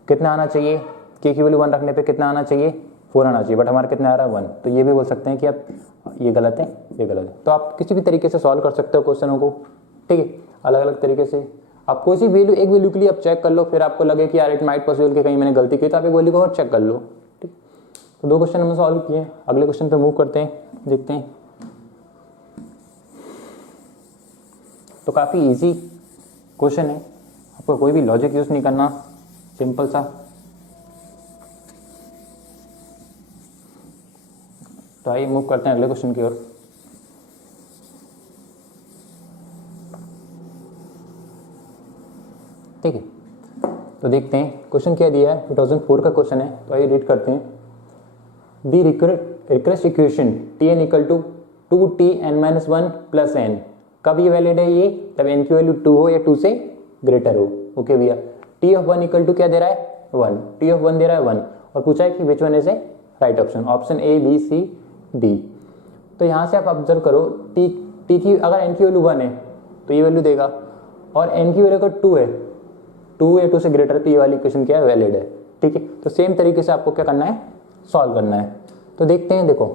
कितना आना चाहिए, के की वैल्यू 1 रखने पे कितना आना चाहिए 4 आना चाहिए, बट हमारा कितना आ रहा है 1। तो ये भी बोल सकते हैं कि आप ये गलत है, ये गलत है। तो आप किसी भी तरीके से सॉल्व कर सकते हो क्वेश्चनों को। ठीक है, अलग अलग तरीके से आप कोई सी वैल्यू, एक वैल्यू के लिए आप चेक कर लो, फिर आपको लगे कि यार इट माइट पॉसिबल कि कहीं मैंने गलती की, तो आप एक वैल्यू को और चेक कर लो। ठीक, तो 2 क्वेश्चन हमने सॉल्व किए। अगले क्वेश्चन पे मूव करते हैं, देखते हैं। तो काफ़ी इजी क्वेश्चन है, आपको कोई भी लॉजिक यूज़ नहीं करना, सिंपल सा। तो आइए मूव करते हैं अगले क्वेश्चन की ओर। ठीक है, तो देखते हैं क्वेश्चन क्या दिया है। 2004 का क्वेश्चन है, तो आइए रीड करते हैं। दी request equation Tn = 2Tn-1 + n, कब ये वैलिड है ये, तब n की वैल्यू 2 हो या 2 से ग्रेटर हो। ओके भैया, T ऑफ 1 = क्या दे रहा है 1, T ऑफ 1 दे रहा है 1, और पूछा है कि which one is a right option, option A B C D. तो यहाँ से आप ऑब्जर्व करो, T की अगर n की वैल्यू 1 है तो ये वैल्यू देगा, और n की वैल्यू अगर 2 है, 2 या 2 से ग्रेटर, तो ये वाली इक्वेशन क्या है वैलिड है। ठीक है, तो सेम तरीके से आपको क्या करना है, सॉल्व करना है। तो देखते हैं, देखो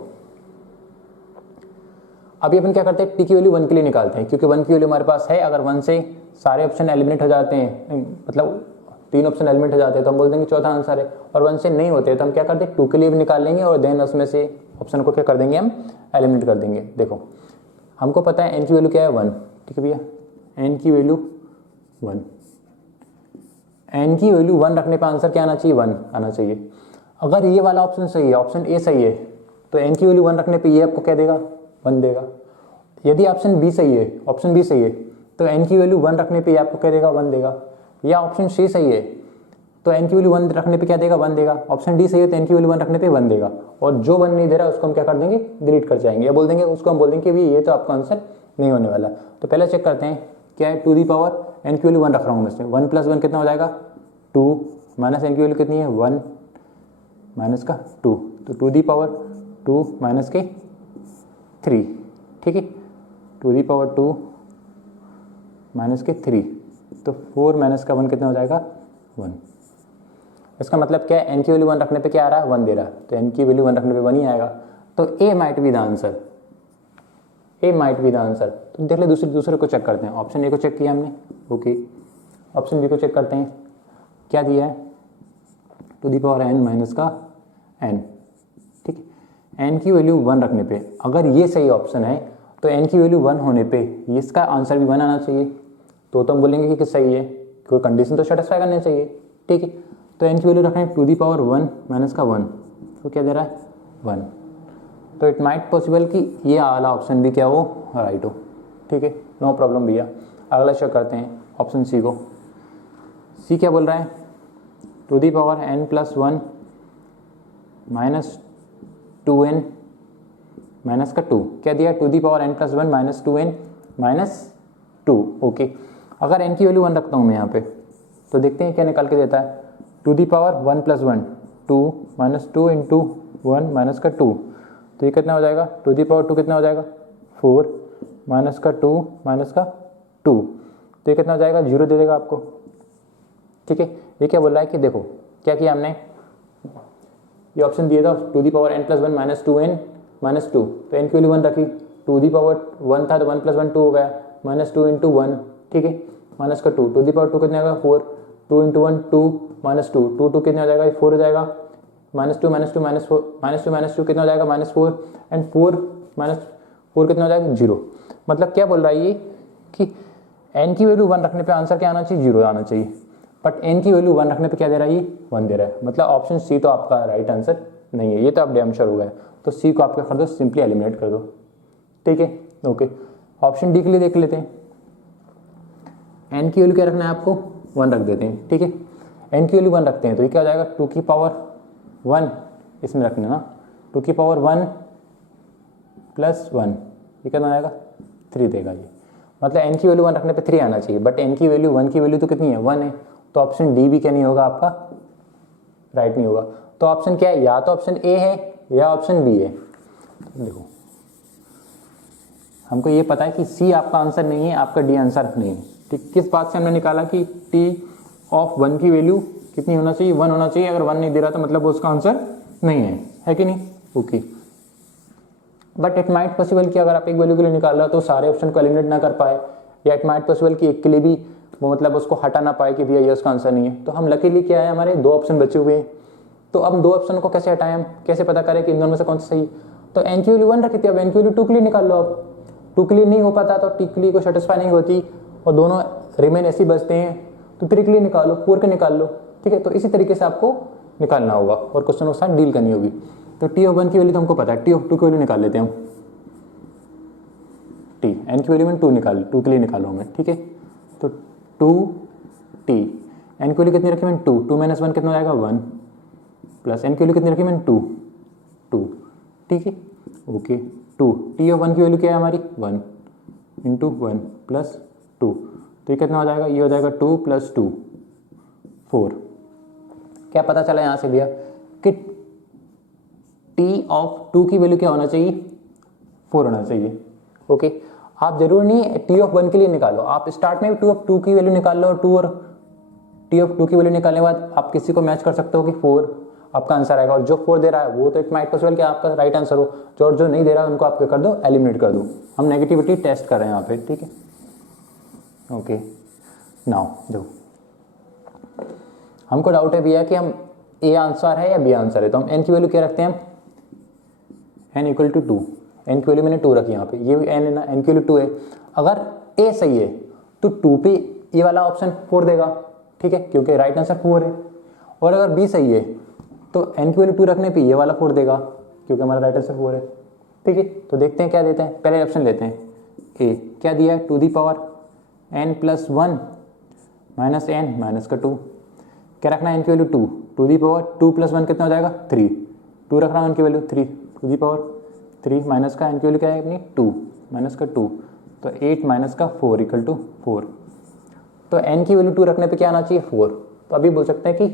अभी अपन क्या करते हैं, टी की वैल्यू 1 के लिए निकालते हैं, क्योंकि 1 की वैल्यू हमारे पास है। अगर 1 से सारे ऑप्शन एलिमिनेट हो जाते हैं, मतलब 3 ऑप्शन एलिमिनेट हो जाते हैं, तो हम बोल देंगे चौथा आंसर है। और 1 से नहीं होते तो हम क्या करते हैं, 2 के लिए भी निकाल लेंगे, और देन उसमें से ऑप्शन को क्या कर देंगे, हम एलिमिनेट कर देंगे। देखो हमको पता है n की वैल्यू क्या है 1, ठीक है भैया, n की वैल्यू 1, एन की वैल्यू 1 रखने पे आंसर क्या आना चाहिए, 1 आना चाहिए। अगर ये वाला ऑप्शन सही है, ऑप्शन ए सही है, तो एन की वैल्यू 1 रखने पे ये आपको क्या देगा, 1 देगा। यदि ऑप्शन बी सही है, ऑप्शन बी सही है, तो एन की वैल्यू 1 रखने पे ये आपको क्या देगा, 1 देगा। या ऑप्शन सी सही है, तो एन की वैल्यू 1 रखने पे क्या देगा, 1 देगा। ऑप्शन डी सही है तो एन की वैल्यू 1 रखने पे 1 देगा। और जो 1 नहीं दे रहा उसको हम क्या कर देंगे, डिलीट कर जाएंगे, या बोल देंगे उसको, हम बोल देंगे कि भी ये तो आपका आंसर नहीं होने वाला। तो पहले चेक करते हैं क्या है, टू दी पावर एन की वैल्यू 1 रख रहा हूँ मैं इसमें, 1 + 1 कितना हो जाएगा 2, माइनस एन की वैल्यू कितनी है 1 माइनस का 2, तो टू दी पावर 2 माइनस के 3, ठीक है, टू दी पावर 2 माइनस के 3, तो 4 माइनस का 1 कितना हो जाएगा 1। इसका मतलब क्या है, एन की वैल्यू 1 रखने पे क्या आ रहा है, 1 दे रहा है, तो एन की वैल्यू 1 रखने पे 1 ही आएगा। तो A might be the answer, A might be the answer. तो देख ले दूसरे को चेक करते हैं। ऑप्शन ए को चेक किया हमने, ओके। ऑप्शन बी को चेक करते हैं, क्या दिया है, two the power N minus का एन, ठीक है। एन की वैल्यू 1 रखने पे अगर ये सही ऑप्शन है तो एन की वैल्यू 1 होने पे इसका आंसर भी 1 आना चाहिए। तो हम बोलेंगे कि सही है, कोई कंडीशन तो सेटिस्फाई करनी चाहिए, ठीक है। तो एन की वैल्यू रखें टू दी पावर 1 माइनस का 1, तो क्या दे रहा है 1। तो इट माइट पॉसिबल कि ये वाला ऑप्शन भी क्या हो, राइट हो, ठीक है, नो प्रॉब्लम भैया। अगला चेक करते हैं ऑप्शन सी को। सी क्या बोल रहा है, two the power n + 1 minus 2n minus का 2, क्या दिया, two the power n + 1 minus 2n minus 2, okay. अगर n की वैल्यू 1 रखता हूँ मैं यहाँ पे, तो देखते हैं क्या निकाल के देता है। Two the power 1 + 1 2 minus 2 × 1 minus का 2, तो ये कितना हो जाएगा, टू दी पावर 2 कितना हो जाएगा 4 माइनस का 2 माइनस का 2, तो ये कितना हो जाएगा 0 दे देगा आपको, ठीक है। ये क्या बोल रहा है कि देखो क्या किया हमने, ये ऑप्शन दिया था two the power n + 1 minus 2n minus 2, तो n की वैल्यू 1 रखी, टू दी पावर 1 था तो 1 + 1 2 हो गया, माइनस 2 × 1, ठीक है, माइनस का 2, टू दी पावर 2 कितना होगा 4, 2 × 1 2 माइनस 2, 2 कितना हो जाएगा 4 हो जाएगा, minus 2 minus 2 minus 4 minus 2 minus 2 कितना हो जाएगा -4, एंड 4 माइनस 4 कितना हो जाएगा 0। मतलब क्या बोल रहा है ये कि n की वैल्यू 1 रखने पे आंसर क्या आना चाहिए, 0 आना चाहिए, बट n की वैल्यू 1 रखने पे क्या दे रहा है, ये 1 दे रहा है। मतलब ऑप्शन सी तो आपका राइट आंसर नहीं है, ये तो आप डैम श्योर हो गए। तो सी को आप क्या कर दो, सिंपली एलिमिनेट कर दो, ठीक है, ओके। ऑप्शन डी के लिए देख लेते हैं। n की वैल्यू क्या रखना है आपको, 1 रख देते हैं, ठीक है। n की वैल्यू 1 रखते हैं तो ये क्या हो जाएगा, 2 की पावर 1 इसमें रखना ना, 2 की पावर 1 + 1, ये कितना आएगा 3 देगा ये। मतलब n की वैल्यू 1 रखने पे 3 आना चाहिए, बट n की वैल्यू 1 की वैल्यू तो कितनी है 1 है, तो ऑप्शन डी भी क्या नहीं होगा आपका, राइट नहीं होगा। तो ऑप्शन क्या है, या तो ऑप्शन ए है या ऑप्शन बी है। देखो हमको ये पता है कि सी आपका आंसर नहीं है, आपका डी आंसर नहीं है, ठीक। किस बात से हमने निकाला कि टी ऑफ 1 की वैल्यू कितनी होना चाहिए, 1 होना चाहिए। अगर 1 नहीं दे रहा तो मतलब वो उसका आंसर नहीं है कि नहीं, okay. But it might possible कि अगर आप एक वैल्यू के लिए निकाल रहे हो तो सारे ऑप्शन को एलिमिनेट ना कर पाए, या इट माइट पॉसिबल कि एक के लिए भी वो मतलब उसको हटा ना पाए कि भैया ये उसका आंसर नहीं है। तो हम लकीली क्या है, हमारे 2 ऑप्शन बचे हुए हैं, तो अब 2 ऑप्शन को कैसे हटाएं, हम कैसे पता करें कि इन दोनों में से कौन सा सही। तो n की वैल्यू 1 रखी थी, अब n की वैल्यू 2 के लिए निकाल लो। अब 2 के लिए नहीं हो पाता तो t के लिए को सेटिस्फाई नहीं होती और दोनों रिमेन ऐसे बचते हैं, तो 3 के लिए निकालो, 4 के निकाल लो, ठीक है। तो इसी तरीके से आपको निकालना होगा और क्वेश्चन के साथ डील करनी होगी। तो टी ऑफ 1 की वैल्यू तो हमको पता है, टी ऑफ 2 की वैल्यू निकाल लेते हैं हम। टी एन की वैल्यू में 2 के लिए निकालो हमें, ठीक है। तो 2t, एन की वैल्यू कितनी रखी मैंने 2 माइनस 1 कितना हो जाएगा 1, प्लस एन की वैल्यू कितनी रखी मैंने 2, ठीक है, ओके। 2 टी ऑफ 1 की वैल्यू क्या है हमारी 1 × 1 + 2, तो ये कितना हो जाएगा, ये हो जाएगा 2 + 2 4। क्या पता चला यहाँ से भैया कि टी ऑफ 2 की वैल्यू क्या होना चाहिए 4 होना चाहिए, ओके। आप जरूर नहीं टी ऑफ 1 के लिए निकालो, आप स्टार्ट में भी टी ऑफ 2 की वैल्यू निकाल लो, और 2 और टी ऑफ 2 की वैल्यू निकालने के बाद आप किसी को मैच कर सकते हो कि 4 आपका आंसर आएगा, और जो 4 दे रहा है वो तो इट माइट पॉसिबल कि आपका राइट आंसर हो, जो नहीं दे रहा है उनको आप क्या कर दो, एलिमिनेट कर दो। हम नेगेटिविटी टेस्ट कर रहे हैं यहाँ पे, ठीक है, ओके। नाउ देखो हमको डाउट है भैया कि हम ए आंसर है या बी आंसर है, तो हम एन की वैल्यू क्या रखते हैं, एन = 2, एन की वैल्यू मैंने 2 रखी यहाँ पे, ये एन है ना, एन की वैल्यू 2 है। अगर ए सही है तो 2 पे ये वाला ऑप्शन 4 देगा, ठीक है, क्योंकि राइट आंसर 4 है। और अगर बी सही है तो n की वैल्यू 2 रखने पे ये वाला 4 देगा, क्योंकि हमारा राइट आंसर 4 है। ठीक है, तो देखते हैं क्या देते हैं। पहले ऑप्शन लेते हैं ए, क्या दिया है, two the power n plus 1 minus n minus का 2। क्या रखना है n की value 2, two the power 2 plus 1 कितना हो जाएगा 3, 2 रख रहा हूँ n की value 3, two the power 3 minus का n की वैल्यू क्या है अपनी 2 माइनस का 2, तो 8 माइनस का 4 इक्वल टू 4। तो n की वैल्यू 2 रखने पे क्या आना चाहिए 4। तो अभी बोल सकते हैं कि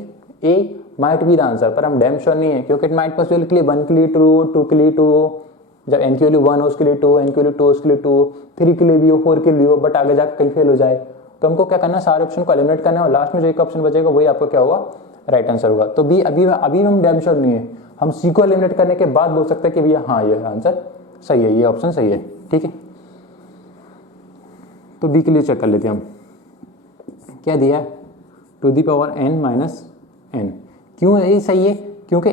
a might be the answer, पर हम डैम श्योर नहीं है, क्योंकि इट माइट पॉसिबल के लिए 1 के लिए ट्रू हो, 2 के लिए 2 हो, जब n की वैल्यू 1 हो उसके लिए 2, n की वैल्यू 2 उसके लिए 2, 3 के लिए भी हो, 4 के लिए हो, बट आगे जाकर कहीं फेल हो जाए। तो हमको क्या करना है, सारे ऑप्शन को एलिमिनेट करना है और लास्ट में जो एक ऑप्शन बचेगा वही आपको क्या होगा, राइट आंसर होगा। तो बी अभी हम डैम श्योर नहीं है, हम सी को एलिमिनेट करने के बाद बोल सकते हैं कि भैया हाँ ये आंसर सही है, ये ऑप्शन सही है। ठीक है, तो बी के लिए चेक कर लेते हैं हम, क्या दिया है two the power n minus n। क्यों ये सही है, क्योंकि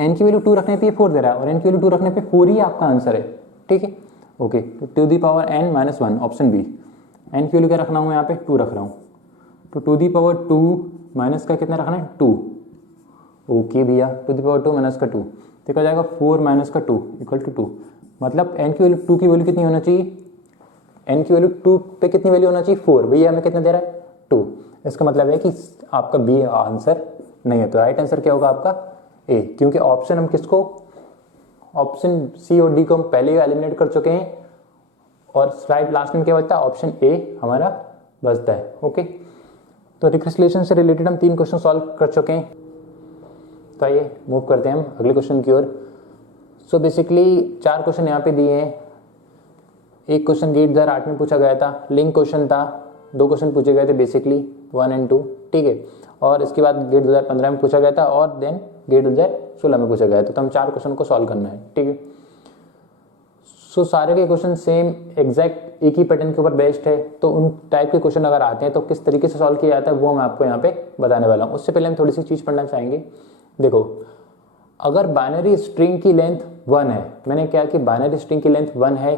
n की वैल्यू 2 रखने पे 4 दे रहा है और n की वैल्यू 2 रखने पे 4 ही आपका आंसर है। ठीक है, ओके, तो two the power n minus 1 option B. n की वैल्यू क्या रखना हूँ यहाँ पे 2 रख रहा हूँ, तो टू दी पावर 2 माइनस का कितना रखना है 2। ओके भैया, टू दी पावर 2 माइनस का 2 देखा जाएगा 4 माइनस का 2 इक्वल टू 2। मतलब n की वैल्यू 2 की वैल्यू कितनी होना चाहिए, n की वैल्यू 2 पे कितनी वैल्यू होना चाहिए 4, भैया हमें कितना दे रहा है 2। इसका मतलब है कि आपका बी आंसर नहीं है, तो राइट आंसर क्या होगा आपका ए, क्योंकि ऑप्शन हम किसको, ऑप्शन सी और डी को हम पहले ही एलिमिनेट कर चुके हैं और राइट लास्ट में क्या बचता है, ऑप्शन ए हमारा बचता है। ओके, तो रिकन्सिलिएशन से रिलेटेड हम 3 क्वेश्चन सॉल्व कर चुके हैं। तो आइए मूव करते हैं हम अगले क्वेश्चन की ओर। सो बेसिकली 4 क्वेश्चन यहाँ पे दिए हैं। एक क्वेश्चन गेट 2008 में पूछा गया था, लिंक क्वेश्चन था, 2 क्वेश्चन पूछे गए थे बेसिकली 1 एंड 2। ठीक है, और इसके बाद गेट 2015 में पूछा गया था और देन गेट 2016 में पूछा गया था। तो हम 4 क्वेश्चन को सॉल्व करना है। ठीक है, सो सारे के क्वेश्चन सेम एग्जैक्ट एक ही पैटर्न के ऊपर बेस्ड है। तो उन टाइप के क्वेश्चन अगर आते हैं तो किस तरीके से सॉल्व किया जाता है वो मैं आपको यहाँ पे बताने वाला हूँ। उससे पहले हम थोड़ी सी चीज़ पढ़ना चाहेंगे। देखो, अगर बाइनरी स्ट्रिंग की लेंथ 1 है, मैंने क्या कि बाइनरी स्ट्रिंग की लेंथ 1 है,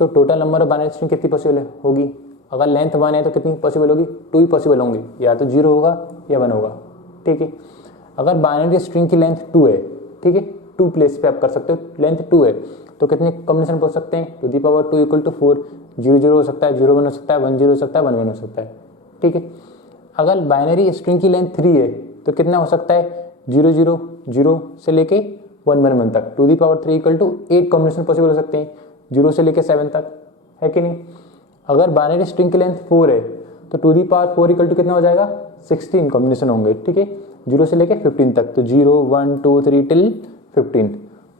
तो total number of binary string कितनी पॉसिबल होगी। अगर लेंथ 1 है तो कितनी पॉसिबल होगी, 2 ही पॉसिबल होंगी, या तो 0 होगा या 1 होगा। ठीक है, अगर बाइनरी स्ट्रिंग की लेंथ 2 है, ठीक है, 2 प्लेस पे आप कर सकते हो, लेंथ 2 है तो कितने कॉम्बिनेशन बोल सकते हैं, two the power 2 equal to 4, 0 0 हो सकता है, 0 1 हो सकता है, 1 0 हो सकता है, 1 1 हो सकता है। ठीक है, अगर बाइनरी स्ट्रिंग की लेंथ 3 है तो कितना हो सकता है, 0 0 0 से लेके 1 1 1 तक, two the power 3 equal to 8 combination possible हो सकते हैं, 0 से लेके 7 तक, है कि नहीं। अगर बाइनरी स्ट्रिंग की लेंथ 4 है तो two the power 4 equal to कितना हो जाएगा, 16 कॉम्बिनेशन होंगे। ठीक है, 0 से लेके 15 तक, तो 0 1 2 3 टिल 15।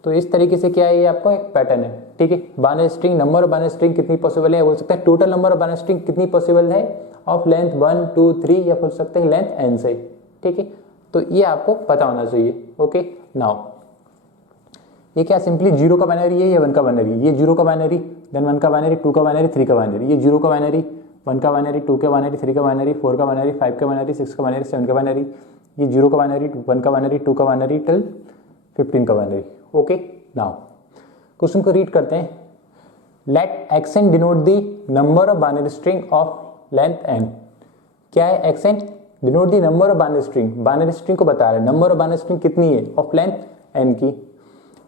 तो इस तरीके से क्या है, ये आपको एक पैटर्न है। ठीक है, binary string, number of binary string कितनी पॉसिबल है बोल सकते हैं, total number of binary string कितनी पॉसिबल है ऑफ लेंथ 1 2 3, या बोल सकते हैं लेंथ n से। ठीक है, तो ये आपको पता होना चाहिए। ओके, नाउ ये क्या सिंपली 0 का बाइनरी है या 1 का बाइनरी, ये 0 का बाइनरी, देन 1 का बाइनरी, 2 का बाइनरी, 3 का बाइनरी, ये 0 का बाइनरी, 1 का बाइनरी, 2 का बाइनरी, 3 का बाइनरी, 4 का बाइनरी, 5 का बाइनरी, 6 का बाइनरी, 7 का बाइनरी, ये 0 का बाइनरी, 1 का बाइनरी, 2 का बाइनरी टिल 15 का बाइनरी। ओके, नाउ क्वेश्चन को रीड करते हैं। Let xn denote the number of binary string of length n। क्या है xn, denote the number of binary string, binary string को बता रहा है नंबर ऑफ बाइनरी स्ट्रिंग कितनी है ऑफ लेंथ n की,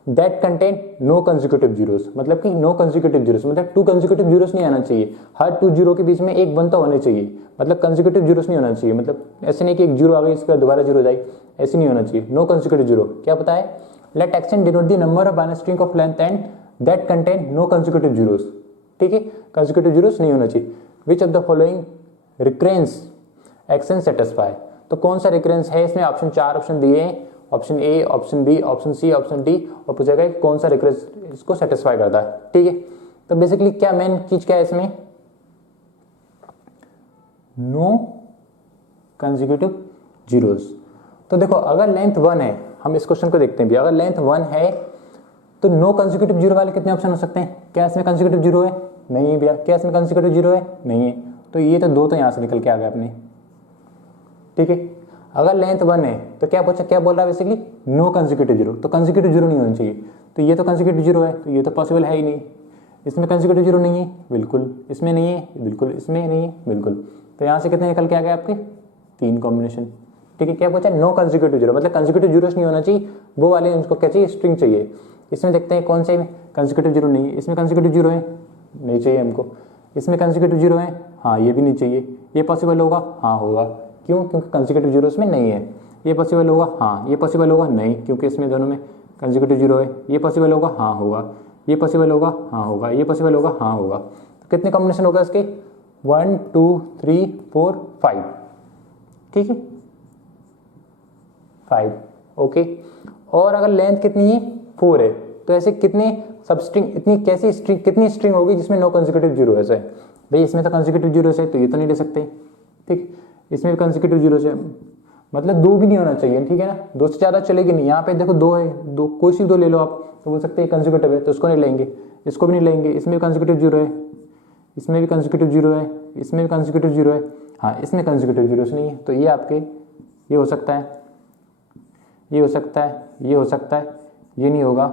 that contain no consecutive zeros, मतलब कि नो कंसेक्यूटिव जीरोस मतलब 2 कंसेक्यूटिव जीरोस नहीं आना चाहिए, हर 2 जीरो के बीच में एक 1 तो होने चाहिए, मतलब कंसेक्यूटिव जीरोस नहीं होना चाहिए, मतलब ऐसे नहीं कि एक 0 आ गई इसके बाद दोबारा 0 हो जाए, ऐसे नहीं होना चाहिए। नो कंसेक्यूटिव जीरो क्या पता है, let xn denote the number of binary string of length n that contain no consecutive zeros. ठीक है, कंसेक्यूटिव जीरोस नहीं होना चाहिए। Which of the following recurrence xn satisfy, तो कौन सा रिकरेंस है इसमें, ऑप्शन 4 ऑप्शन दिए हैं, option A, option B, option C, option D, और पूछेगा कौन सा रिकरेंस इसको सेटिस्फाई करता है। ठीक है, तो बेसिकली क्या मेन चीज क्या है इसमें, नो कंसेक्यूटिव जीरोस। तो देखो अगर लेंथ 1 है, हम इस क्वेश्चन को देखते हैं भी, अगर लेंथ 1 है तो नो कंसेक्यूटिव जीरो वाले कितने ऑप्शन हो सकते हैं, क्या इसमें कंसेक्यूटिव जीरो है, नहीं है भैया, क्या इसमें कंसेक्यूटिव जीरो है, नहीं है, तो ये तो 2 तो यहां से निकल के आ गए अपने। ठीक है, अगर लेंथ 1 है तो क्या पूछा, क्या बोल रहा है बेसिकली, नो कंसेक्यूटिव जीरो, तो कंसेक्यूटिव जीरो नहीं होना चाहिए, तो ये तो कंसेक्यूटिव जीरो है, तो ये तो पॉसिबल है ही नहीं। इसमें कंसेक्यूटिव जीरो नहीं है, बिल्कुल, इसमें नहीं है, बिल्कुल, इसमें नहीं है, बिल्कुल, तो यहाँ से कितने निकल के आ गए आपके 3 कॉम्बिनेशन। ठीक है, क्या पूछा? नो कंसेक्यूटिव जीरो, मतलब कंसेक्यूटिव जीरोस नहीं होना चाहिए, वो वाले उनको क्या चाहिए? स्ट्रिंग चाहिए। इसमें देखते हैं कौन से कंसेक्यूटिव जीरो नहीं है। इसमें कंसेक्यूटिव जीरो है, नहीं चाहिए हमको। इसमें कंसेक्यूटिव जीरो है, हाँ ये भी नहीं चाहिए। ये पॉसिबल होगा? हाँ होगा। क्यों? क्योंकि कंसेक्यूटिव जीरो इसमें नहीं है। ये पॉसिबल होगा? हाँ। ये पॉसिबल होगा? नहीं, क्योंकि इसमें दोनों में कंसेक्यूटिव जीरो है। ये पॉसिबल होगा? हाँ होगा। ये पॉसिबल होगा? हाँ होगा। ये पॉसिबल होगा? हाँ होगा। तो कितने कॉम्बिनेशन होगा इसके? 1 2 3 4 5। ठीक है, 5। ओके। और अगर लेंथ कितनी है? 4 है, तो ऐसे कितने सब स्ट्रिंग, इतनी कैसी स्ट्रिंग, कितनी स्ट्रिंग होगी जिसमें नो कंसेक्यूटिव जीरो है? भाई इसमें तो कंसेक्यूटिव जीरो है, तो ये तो नहीं ले सकते। ठीक, इसमें भी कंसेक्यूटिव जीरो है, मतलब 2 भी नहीं होना चाहिए। ठीक है ना, 2 से ज़्यादा चलेगी नहीं। यहाँ पे देखो 2 है, 2 कोई सी 2 ले लो आप, तो बोल सकते हैं कंसेक्यूटिव है, तो उसको नहीं लेंगे, इसको भी नहीं लेंगे। इसमें भी कंसेक्यूटिव जीरो है, इसमें भी कंसेक्यूटिव जीरो है, इसमें भी कंसेक्यूटिव जीरो है, हाँ इसमें कंसेक्यूटिव जीरो नहीं है। तो ये आपके ये हो सकता है, ये हो सकता है, ये हो सकता है, ये नहीं होगा,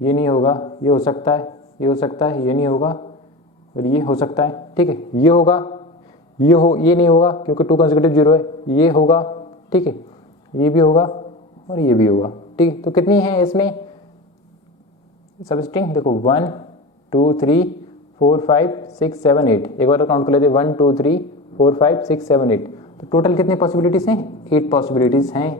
ये नहीं होगा, ये हो सकता है, ये हो सकता है, ये नहीं होगा, और ये हो सकता है। ठीक है, ये होगा, ये नहीं होगा क्योंकि 2 कंसेक्यूटिव जीरो है, ये होगा। ठीक है, ये भी होगा और ये भी होगा। ठीक है, तो कितनी है इसमें सब स्ट्रिंग? देखो 1 2 3 4 5 6 7 8। एक बार काउंट कर लेते हैं, 1 2 3 4 5 6 7 8। तो टोटल कितनी पॉसिबिलिटीज हैं? 8 पॉसिबिलिटीज हैं,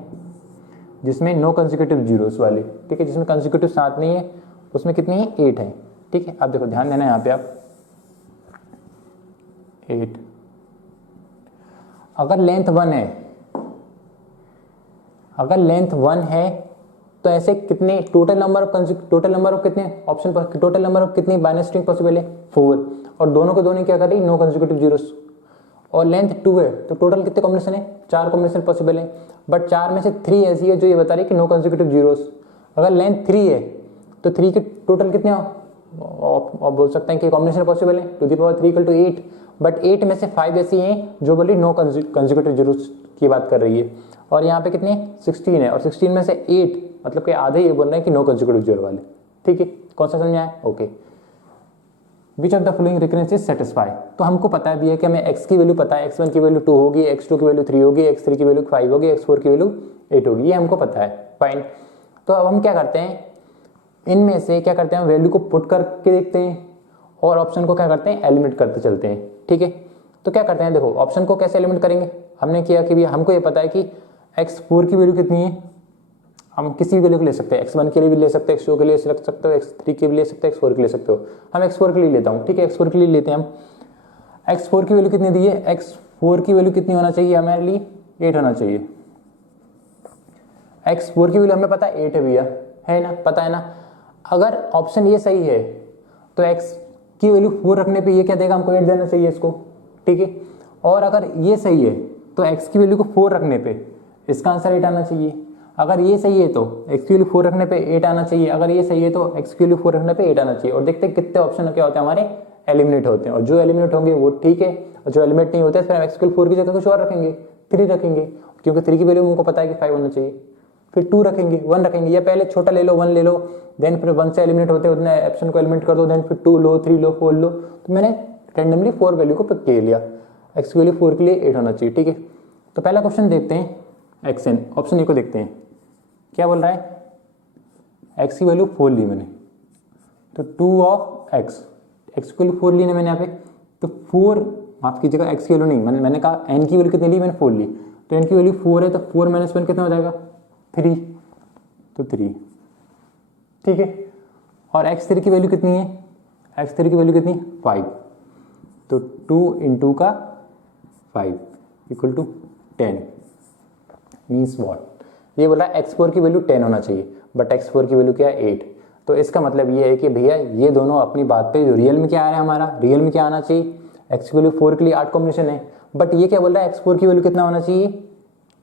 जिसमें नो कंसेक्यूटिव जीरोस वाले। ठीक है, जिसमें कंसेक्यूटिव साथ नहीं है उसमें कितनी है? 8 है। ठीक है, अब देखो ध्यान देना यहाँ पे आप, 8। अगर लेंथ 1 है, अगर लेंथ 1 है तो ऐसे कितने टोटल नंबर ऑफ कितने ऑप्शन, टोटल नंबर ऑफ कितनी बाइनरी स्ट्रिंग पॉसिबल है? 4। और दोनों के दोनों क्या कर रही? No consecutive zeros. और लेंथ 2 है तो टोटल कितने कॉम्बिनेशन है? 4 कॉम्बिनेशन पॉसिबल है, बट 4 में से 3 ऐसी है जो ये बता रही है कि नो कंसेक्यूटिव जीरोस। अगर लेंथ 3 है तो 3 के टोटल कितने और बोल सकते हैं कि कॉम्बिनेशन पॉसिबल है, टू द पावर 3 = 8। बट 8 में से 5 ऐसी हैं जो बोली नो कंसेक्यूटिव जीरोस की बात कर रही है। और यहाँ पे कितने? 16 है, और 16 में से 8 मतलब कि आधे ये बोल रहे हैं कि नो कंसेक्यूटिव जीरो वाले। ठीक है, कौन सा समझ आया? Okay. Which of the following recurrences satisfy? तो हमको पता भी है कि हमें x की वैल्यू पता है, x1 की वैल्यू 2 होगी, x2 की वैल्यू 3 होगी, x3 की वैल्यू 5 होगी, x4 की वैल्यू 8 होगी, ये हमको पता है। फाइन। तो अब हम क्या करते हैं, इनमें से क्या करते हैं, वैल्यू को पुट करके देखते हैं और ऑप्शन को क्या करते हैं? एलिमिनेट करते चलते हैं। ठीक है, तो क्या करते हैं, देखो ऑप्शन को कैसे एलिमिनेट करेंगे? हमने किया कि हमको ये पता है कि x4 की वैल्यू कितनी है, हम किसी भी वैल्यू को ले सकते हैं, x1 के लिए भी ले सकते हैं, x2 के लिए ले सकते हो, x3 के लिए ले सकते हो, x4 के लिए ले सकते हो। हम x4 के लिए लेता हूँ। ठीक है, x4 के लिए लेते हैं हम। x4 की वैल्यू कितनी दी है? x4 की वैल्यू कितनी होना चाहिए हमारे लिए? 8 होना चाहिए। x4 की वैल्यू हमें पता है 8 है भैया, है ना, पता है ना। अगर ऑप्शन ये सही है तो x की वैल्यू 4 रखने पे ये क्या देगा? हमको 8 देना चाहिए इसको। ठीक है, और अगर ये सही है तो x की वैल्यू को 4 रखने पे इसका आंसर 8 आना चाहिए। अगर ये सही है तो x की वैल्यू 4 रखने पे 8 आना चाहिए। अगर ये सही है तो x की वैल्यू 4 रखने पे 8 आना चाहिए। और देखते हैं कितने ऑप्शन क्या होते हैं हमारे? एलिमिनेट होते हैं, और जो एलिमिनेट होंगे वो ठीक है, और जो एलिमिनेट नहीं होते फिर हम x की 4 की जगह कुछ और रखेंगे, 3 रखेंगे, क्योंकि 3 की वैल्यू हमको पता है कि 5 होना चाहिए। फिर 2 रखेंगे, 1 रखेंगे, या पहले छोटा ले लो 1 ले लो, देन फिर 1 से एलिमिनेट होते उतने ऑप्शन को एलिमिनेट कर दो, देन फिर 2 लो, 3 लो, 4 लो। तो मैंने रैंडमली 4 वैल्यू को पिक कर लिया। x की वैल्यू 4 के लिए 8 होना चाहिए। ठीक है, तो पहला क्वेश्चन देखते हैं, xn ऑप्शन ए को देखते हैं क्या बोल रहा है। x की वैल्यू 4 ली मैंने, तो 2 ऑफ x, x की वैल्यू 4 ली ना मैंने यहाँ पे, तो 4 माफ कीजिएगा, x की वैल्यू नहीं, मैंने कहा n की वैल्यू कितनी ली? मैंने 4 ली, तो n की वैल्यू 4 है, तो 4 - 1 कितना हो जाएगा? 3, तो 3। ठीक है, और x3 की वैल्यू कितनी है? x3 की वैल्यू कितनी? 5, तो 2 × का 5 = 10 मीन्स वॉट? ये बोला x4 की वैल्यू 10 होना चाहिए, बट x4 की वैल्यू क्या है? 8। तो इसका मतलब ये है कि भैया ये दोनों अपनी बात पे, जो रियल में क्या आ रहा है हमारा, रियल में क्या आना चाहिए? x की वैल्यू 4 के लिए 8 कॉम्बिनेशन है, बट ये क्या बोल रहा है? x4 की वैल्यू कितना होना चाहिए?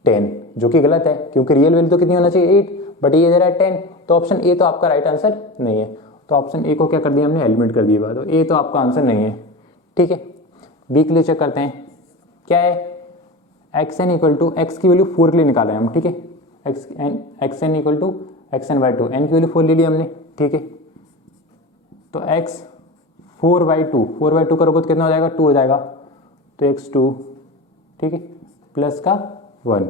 10, जो कि गलत है, क्योंकि रियल वैल्यू तो कितनी होना चाहिए? 8, बट ये दे रहा है 10। तो ऑप्शन ए तो आपका राइट आंसर नहीं है। तो ऑप्शन ए को क्या कर दिया हमने? एलिमिनेट कर दिया। तो ए तो आपका आंसर नहीं है। ठीक है, बी के लिए चेक करते हैं क्या है। xn = x की वैल्यू 4 के लिए निकाला है हम। ठीक है, xn = xn/2, n की वैल्यू 4 ले ली हमने। ठीक है, तो x 4/2 करोगे तो कितना हो जाएगा? 2 हो जाएगा, तो x2, ठीक है, प्लस का 1।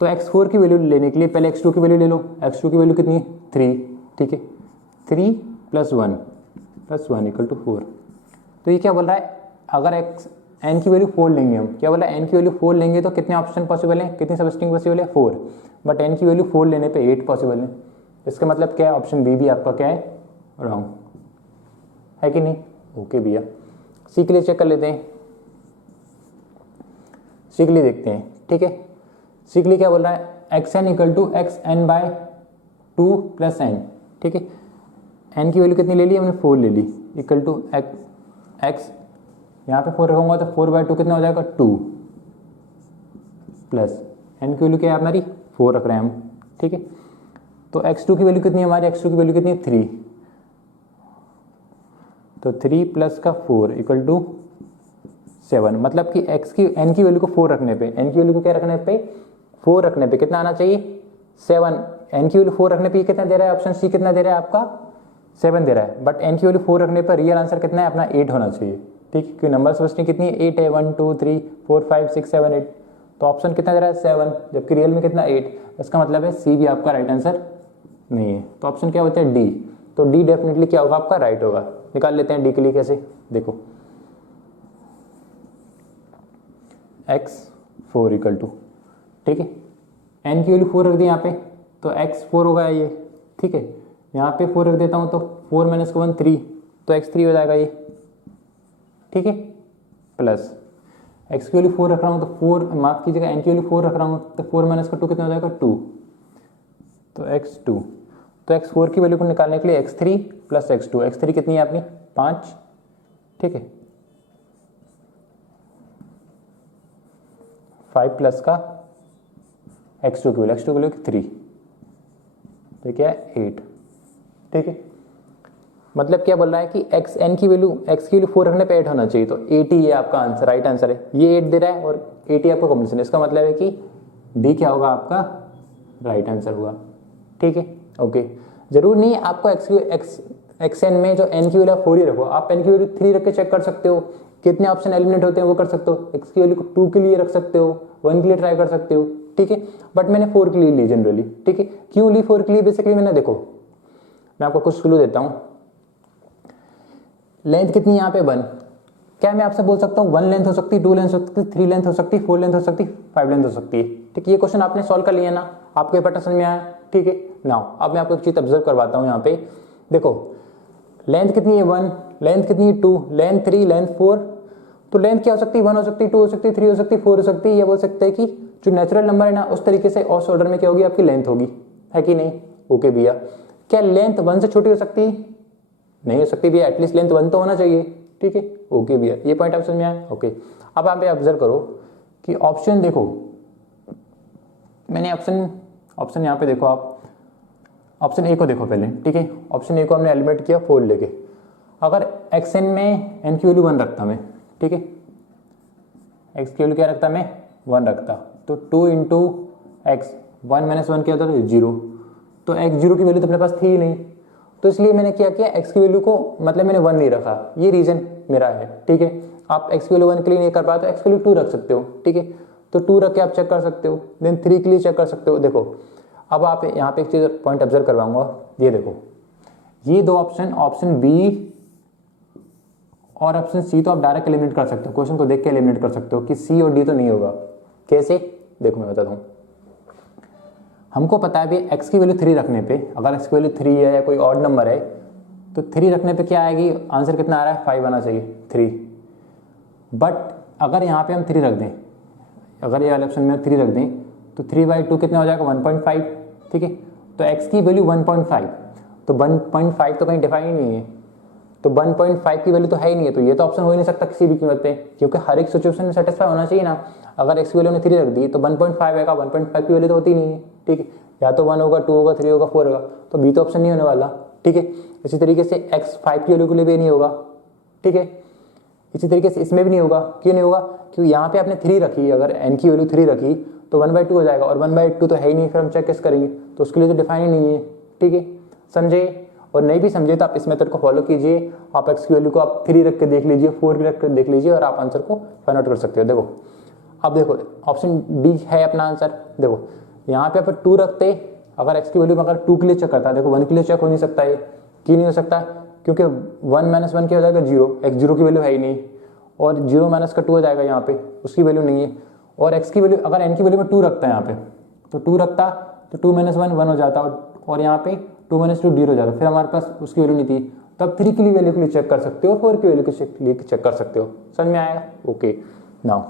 तो x4 की वैल्यू लेने के लिए पहले x2 की वैल्यू ले लो। x2 की वैल्यू कितनी है 3, ठीक है। 3 + 1 + 1 = 4। तो ये क्या बोल रहा है, अगर n की वैल्यू 4 लेंगे हम, क्या बोला n की वैल्यू 4 लेंगे तो कितने ऑप्शन पॉसिबल हैं, कितनी सबस्ट्रिंग पॉसिबल है 4, बट n की वैल्यू 4 लेने पे 8 पॉसिबल है। इसका मतलब क्या है, ऑप्शन बी भी आपका क्या है, रॉन्ग है कि नहीं। ओके भैया, सी के लिए चेक कर लेते हैं, सी के लिए देखते हैं, ठीक है। सी के लिए क्या बोल रहा है, xn = xn/2 + n, ठीक है। n की वैल्यू कितनी ले ली हमने, 4 ले ली, इक्वल टू x, यहाँ पे 4 रखूँगा तो 4/2 कितना हो जाएगा 2, प्लस n की वैल्यू क्या है हमारी 4 रख रहे हैं हम, ठीक है। तो x2 की वैल्यू कितनी है हमारी, x2 की वैल्यू कितनी है 3, तो 3 + का 4 = 7। मतलब कि n की वैल्यू को 4 रखने पे, n की वैल्यू को क्या रखने पे 4 रखने पे कितना आना चाहिए 7। n की वैल्यू 4 रखने पे कितना दे रहा है, ऑप्शन सी कितना दे रहा है आपका 7 दे रहा है, बट n की वैल्यू 4 रखने पर रियल आंसर कितना है अपना 8 होना चाहिए, ठीक है। क्योंकि नंबर समझने कितनी है 8 है, 1 2 3 4 5 6 7 8, तो ऑप्शन कितना दे रहा है 7, जबकि रियल में कितना 8। इसका मतलब है सी भी आपका राइट आंसर नहीं है। तो ऑप्शन क्या होता है डी, तो डी डेफिनेटली क्या होगा आपका राइट होगा। निकाल लेते हैं डी के लिए, कैसे देखो, x4 = ठीक है, n की वैल्यू 4 रख दी यहाँ पे, तो x4 होगा ये, ठीक है। यहाँ पे 4 रख देता हूँ तो 4 - 1 3, तो x3 हो जाएगा ये, ठीक है। प्लस x की वैल्यू 4 रख रहा हूँ तो 4, माफ कीजिएगा n की वैल्यू 4 रख रहा हूँ तो 4 - 2 कितना हो जाएगा 2, तो x2। तो x4 की वैल्यू को निकालने के लिए x3 + x2, x3 कितनी है अपनी 5, ठीक है, 5 प्लस का x2 की वैल्यू, x2 की वैल्यू 3, तो क्या है 8, ठीक है। मतलब क्या बोल रहा है कि n की वैल्यू, x की वैल्यू 4 रखने पे 8 होना चाहिए, तो 8 ही है आपका आंसर, राइट आंसर है। ये 8 दे रहा है और 8 ही आपका कॉम्बिनेशन है, इसका मतलब है कि डी क्या होगा आपका राइट आंसर हुआ, ठीक है। ओके, जरूर नहीं आपको xn में जो n की वैल्यू 4 ही रखो, आप n की वैल्यू 3 रख के चेक कर सकते हो, कितने ऑप्शन एलिमिनेट होते हैं वो कर सकते हो। x की वैल्यू को 2 के लिए रख सकते हो, 1 के लिए ट्राई कर सकते हो, ठीक है। बट मैंने 4 के लिए ली जनरली, ठीक है। क्यों ली 4 के लिए, बेसिकली मैंने देखो, मैं आपको कुछ क्लू देता हूँ। लेंथ कितनी है यहाँ पे 1, क्या मैं आपसे बोल सकता हूँ 1 लेंथ हो सकती है, 2 लेंथ हो सकती है, 3 लेंथ हो सकती है, 4 लेंथ हो सकती है, 5 लेंथ हो सकती है, ठीक है। ये क्वेश्चन आपने सॉल्व कर लिया ना, आपको ये पैटर्न समझ में आया, ठीक है। नाउ अब मैं आपको एक चीज ऑब्जर्व करवाता हूँ, यहाँ पे देखो लेंथ कितनी है 1, लेंथ कितनी है 2, लेंथ 3, लेंथ 4, तो लेंथ क्या हो सकती है 1 हो सकती है, 2 हो सकती है, 3 हो सकती है, 4 हो सकती है। ये बोल सकते हैं कि जो नेचुरल नंबर है ना उस तरीके से ऑस ऑर्डर में क्या होगी आपकी लेंथ होगी, है कि नहीं। ओके भैया, क्या लेंथ 1 से छोटी हो सकती है, नहीं हो सकती भैया, एटलीस्ट लेंथ 1 तो होना चाहिए, ठीक है। ओके भैया, ये पॉइंट आप समझ में आया। ओके, अब आप ऑब्जर्व करो कि ऑप्शन देखो, मैंने ऑप्शन यहाँ पे देखो, आप ऑप्शन ए को देखो पहले, ठीक है। ऑप्शन ए को हमने एलिमिनेट किया 4 लेके, अगर xn में n की वैल्यू 1 रखता मैं, ठीक है, x की वैल्यू क्या रखता मैं 1 रखता, तो 2 × x, 1 - 1 क्या होता है 0, तो x0 की वैल्यू तो अपने पास थी ही नहीं, तो इसलिए मैंने क्या किया x की वैल्यू को, मतलब मैंने 1 नहीं रखा, ये रीजन मेरा है, ठीक है। आप x की वैल्यू 1 के लिए नहीं कर पाए तो x की वैल्यू 2 रख सकते हो, ठीक है। तो 2 रख के आप चेक कर सकते हो, देन 3 के लिए चेक कर सकते हो। देखो अब आप यहाँ पे एक चीज पॉइंट ऑब्जर्व करवाऊंगा, ये देखो ये दो ऑप्शन, ऑप्शन बी और ऑप्शन सी तो आप डायरेक्ट एलिमिनेट कर सकते हो, क्वेश्चन को देख के एलिमिनेट कर सकते हो कि सी और डी तो नहीं होगा। कैसे, देखो मैं बताता हूँ। हमको पता है भी x की वैल्यू 3 रखने पे, अगर x की वैल्यू 3 है या कोई ऑड नंबर है तो 3 रखने पे क्या आएगी, आंसर कितना आ रहा है 5 आना चाहिए 3। बट अगर यहाँ पे हम 3 रख दें, अगर ये वाले ऑप्शन में 3 रख दें तो 3/2 कितना हो जाएगा 1.5, ठीक है। तो x की वैल्यू 1.5, तो 1.5 तो कहीं डिफाइन ही नहीं है, तो 1.5 की वैल्यू तो है ही नहीं है, तो ये तो ऑप्शन हो ही नहीं सकता किसी भी कीमत पे, क्योंकि हर एक सिचुएशन में सेटिस्फाई होना चाहिए ना। अगर x की वैल्यू ने 3 रख दी तो 1.5 आएगा, 1.5 की वैल्यू तो होती नहीं है, ठीक है। या तो 1 होगा, 2 होगा, 3 होगा, 4 होगा, तो बी तो ऑप्शन नहीं होने वाला, ठीक है। इसी तरीके से x 5 की वैल्यू के लिए भी नहीं होगा, ठीक है। इसी तरीके से इसमें भी नहीं होगा, क्यों नहीं होगा, क्योंकि यहाँ पे आपने 3 रखी, अगर n की वैल्यू 3 रखी तो 1/2 हो जाएगा, और 1/2 तो है ही नहीं, फिर हम चेक कैसे करेंगे, तो उसके लिए तो डिफाइन ही नहीं है, ठीक है। समझे, और नहीं भी समझे तो आप इस मेथड को फॉलो कीजिए, आप x की वैल्यू को आप 3 रख के देख लीजिए, 4 रख के देख लीजिए, और आप आंसर को फाइंड आउट कर सकते हो। देखो अब देखो ऑप्शन डी है अपना आंसर। देखो यहाँ पे अपन 2 रखते, अगर x की वैल्यू में अगर 2 के लिए चेक करता है, देखो 1 के लिए चेक हो नहीं सकता है, क्यों नहीं हो सकता, क्योंकि 1 - 1 क्या हो जाएगा 0, x 0 की वैल्यू है ही नहीं, और 0 माइनस का 2 हो जाएगा यहाँ पे, उसकी वैल्यू नहीं है। और x की वैल्यू अगर n की वैल्यू में 2 रखता है यहाँ पे, तो 2 रखता तो 2 - 1 1 हो जाता, और यहाँ पे 2 - 2 0 हो जाता, फिर हमारे पास उसकी वैल्यू नहीं थी। तब 3 की वैल्यू के लिए चेक कर सकते हो, 4 की वैल्यू के लिए चेक कर सकते हो। समझ में आएगा? ओके नाउ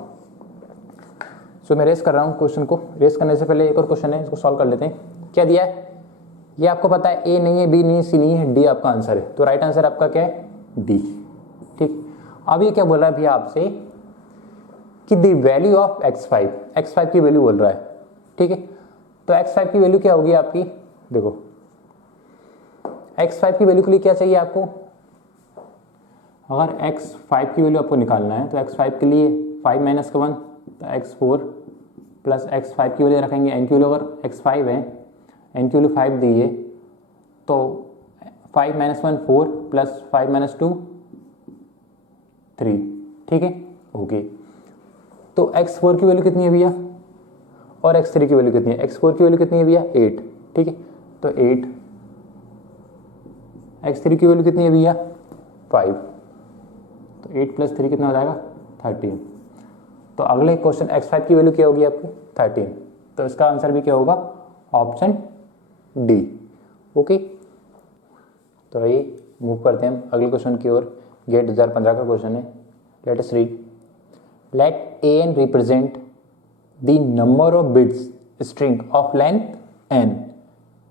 सो मैं रेस कर रहा हूँ क्वेश्चन को। रेस करने से पहले एक और क्वेश्चन है, इसको सॉल्व कर लेते हैं। क्या दिया है ये आपको पता है, ए नहीं है, बी नहीं है, सी नहीं है, डी आपका आंसर है। तो राइट आंसर आपका क्या है? डी। ठीक, अब ये क्या बोल रहा है भैया आपसे कि द वैल्यू ऑफ x5 की वैल्यू बोल रहा है। ठीक है, तो x5 की वैल्यू क्या होगी आपकी? देखो x5 की वैल्यू के लिए क्या चाहिए आपको? अगर x5 की वैल्यू आपको निकालना है तो x5 के लिए 5 - 1 तो x4 प्लस x5 की वैल्यू रखेंगे। n की वैल्यू अगर x5 है, n की वैल्यू 5 दी है, तो 5 - 1 4 प्लस 5 - 2 3। ठीक है, ओके। तो x4 की वैल्यू कितनी है भैया, और x3 की वैल्यू कितनी है? x4 की वैल्यू कितनी है भैया? 8। ठीक है, तो 8, x3 की वैल्यू कितनी है भैया? 5, तो 8 + 3 कितना हो जाएगा? 13। तो अगले क्वेश्चन x5 की वैल्यू क्या होगी आपकी? 13। तो इसका आंसर भी क्या होगा? Option D. ओके, तो ये मूव करते हैं हम अगले क्वेश्चन की ओर। गेट 2015 का क्वेश्चन है। Let us read. Let an represent the number of bits string of length n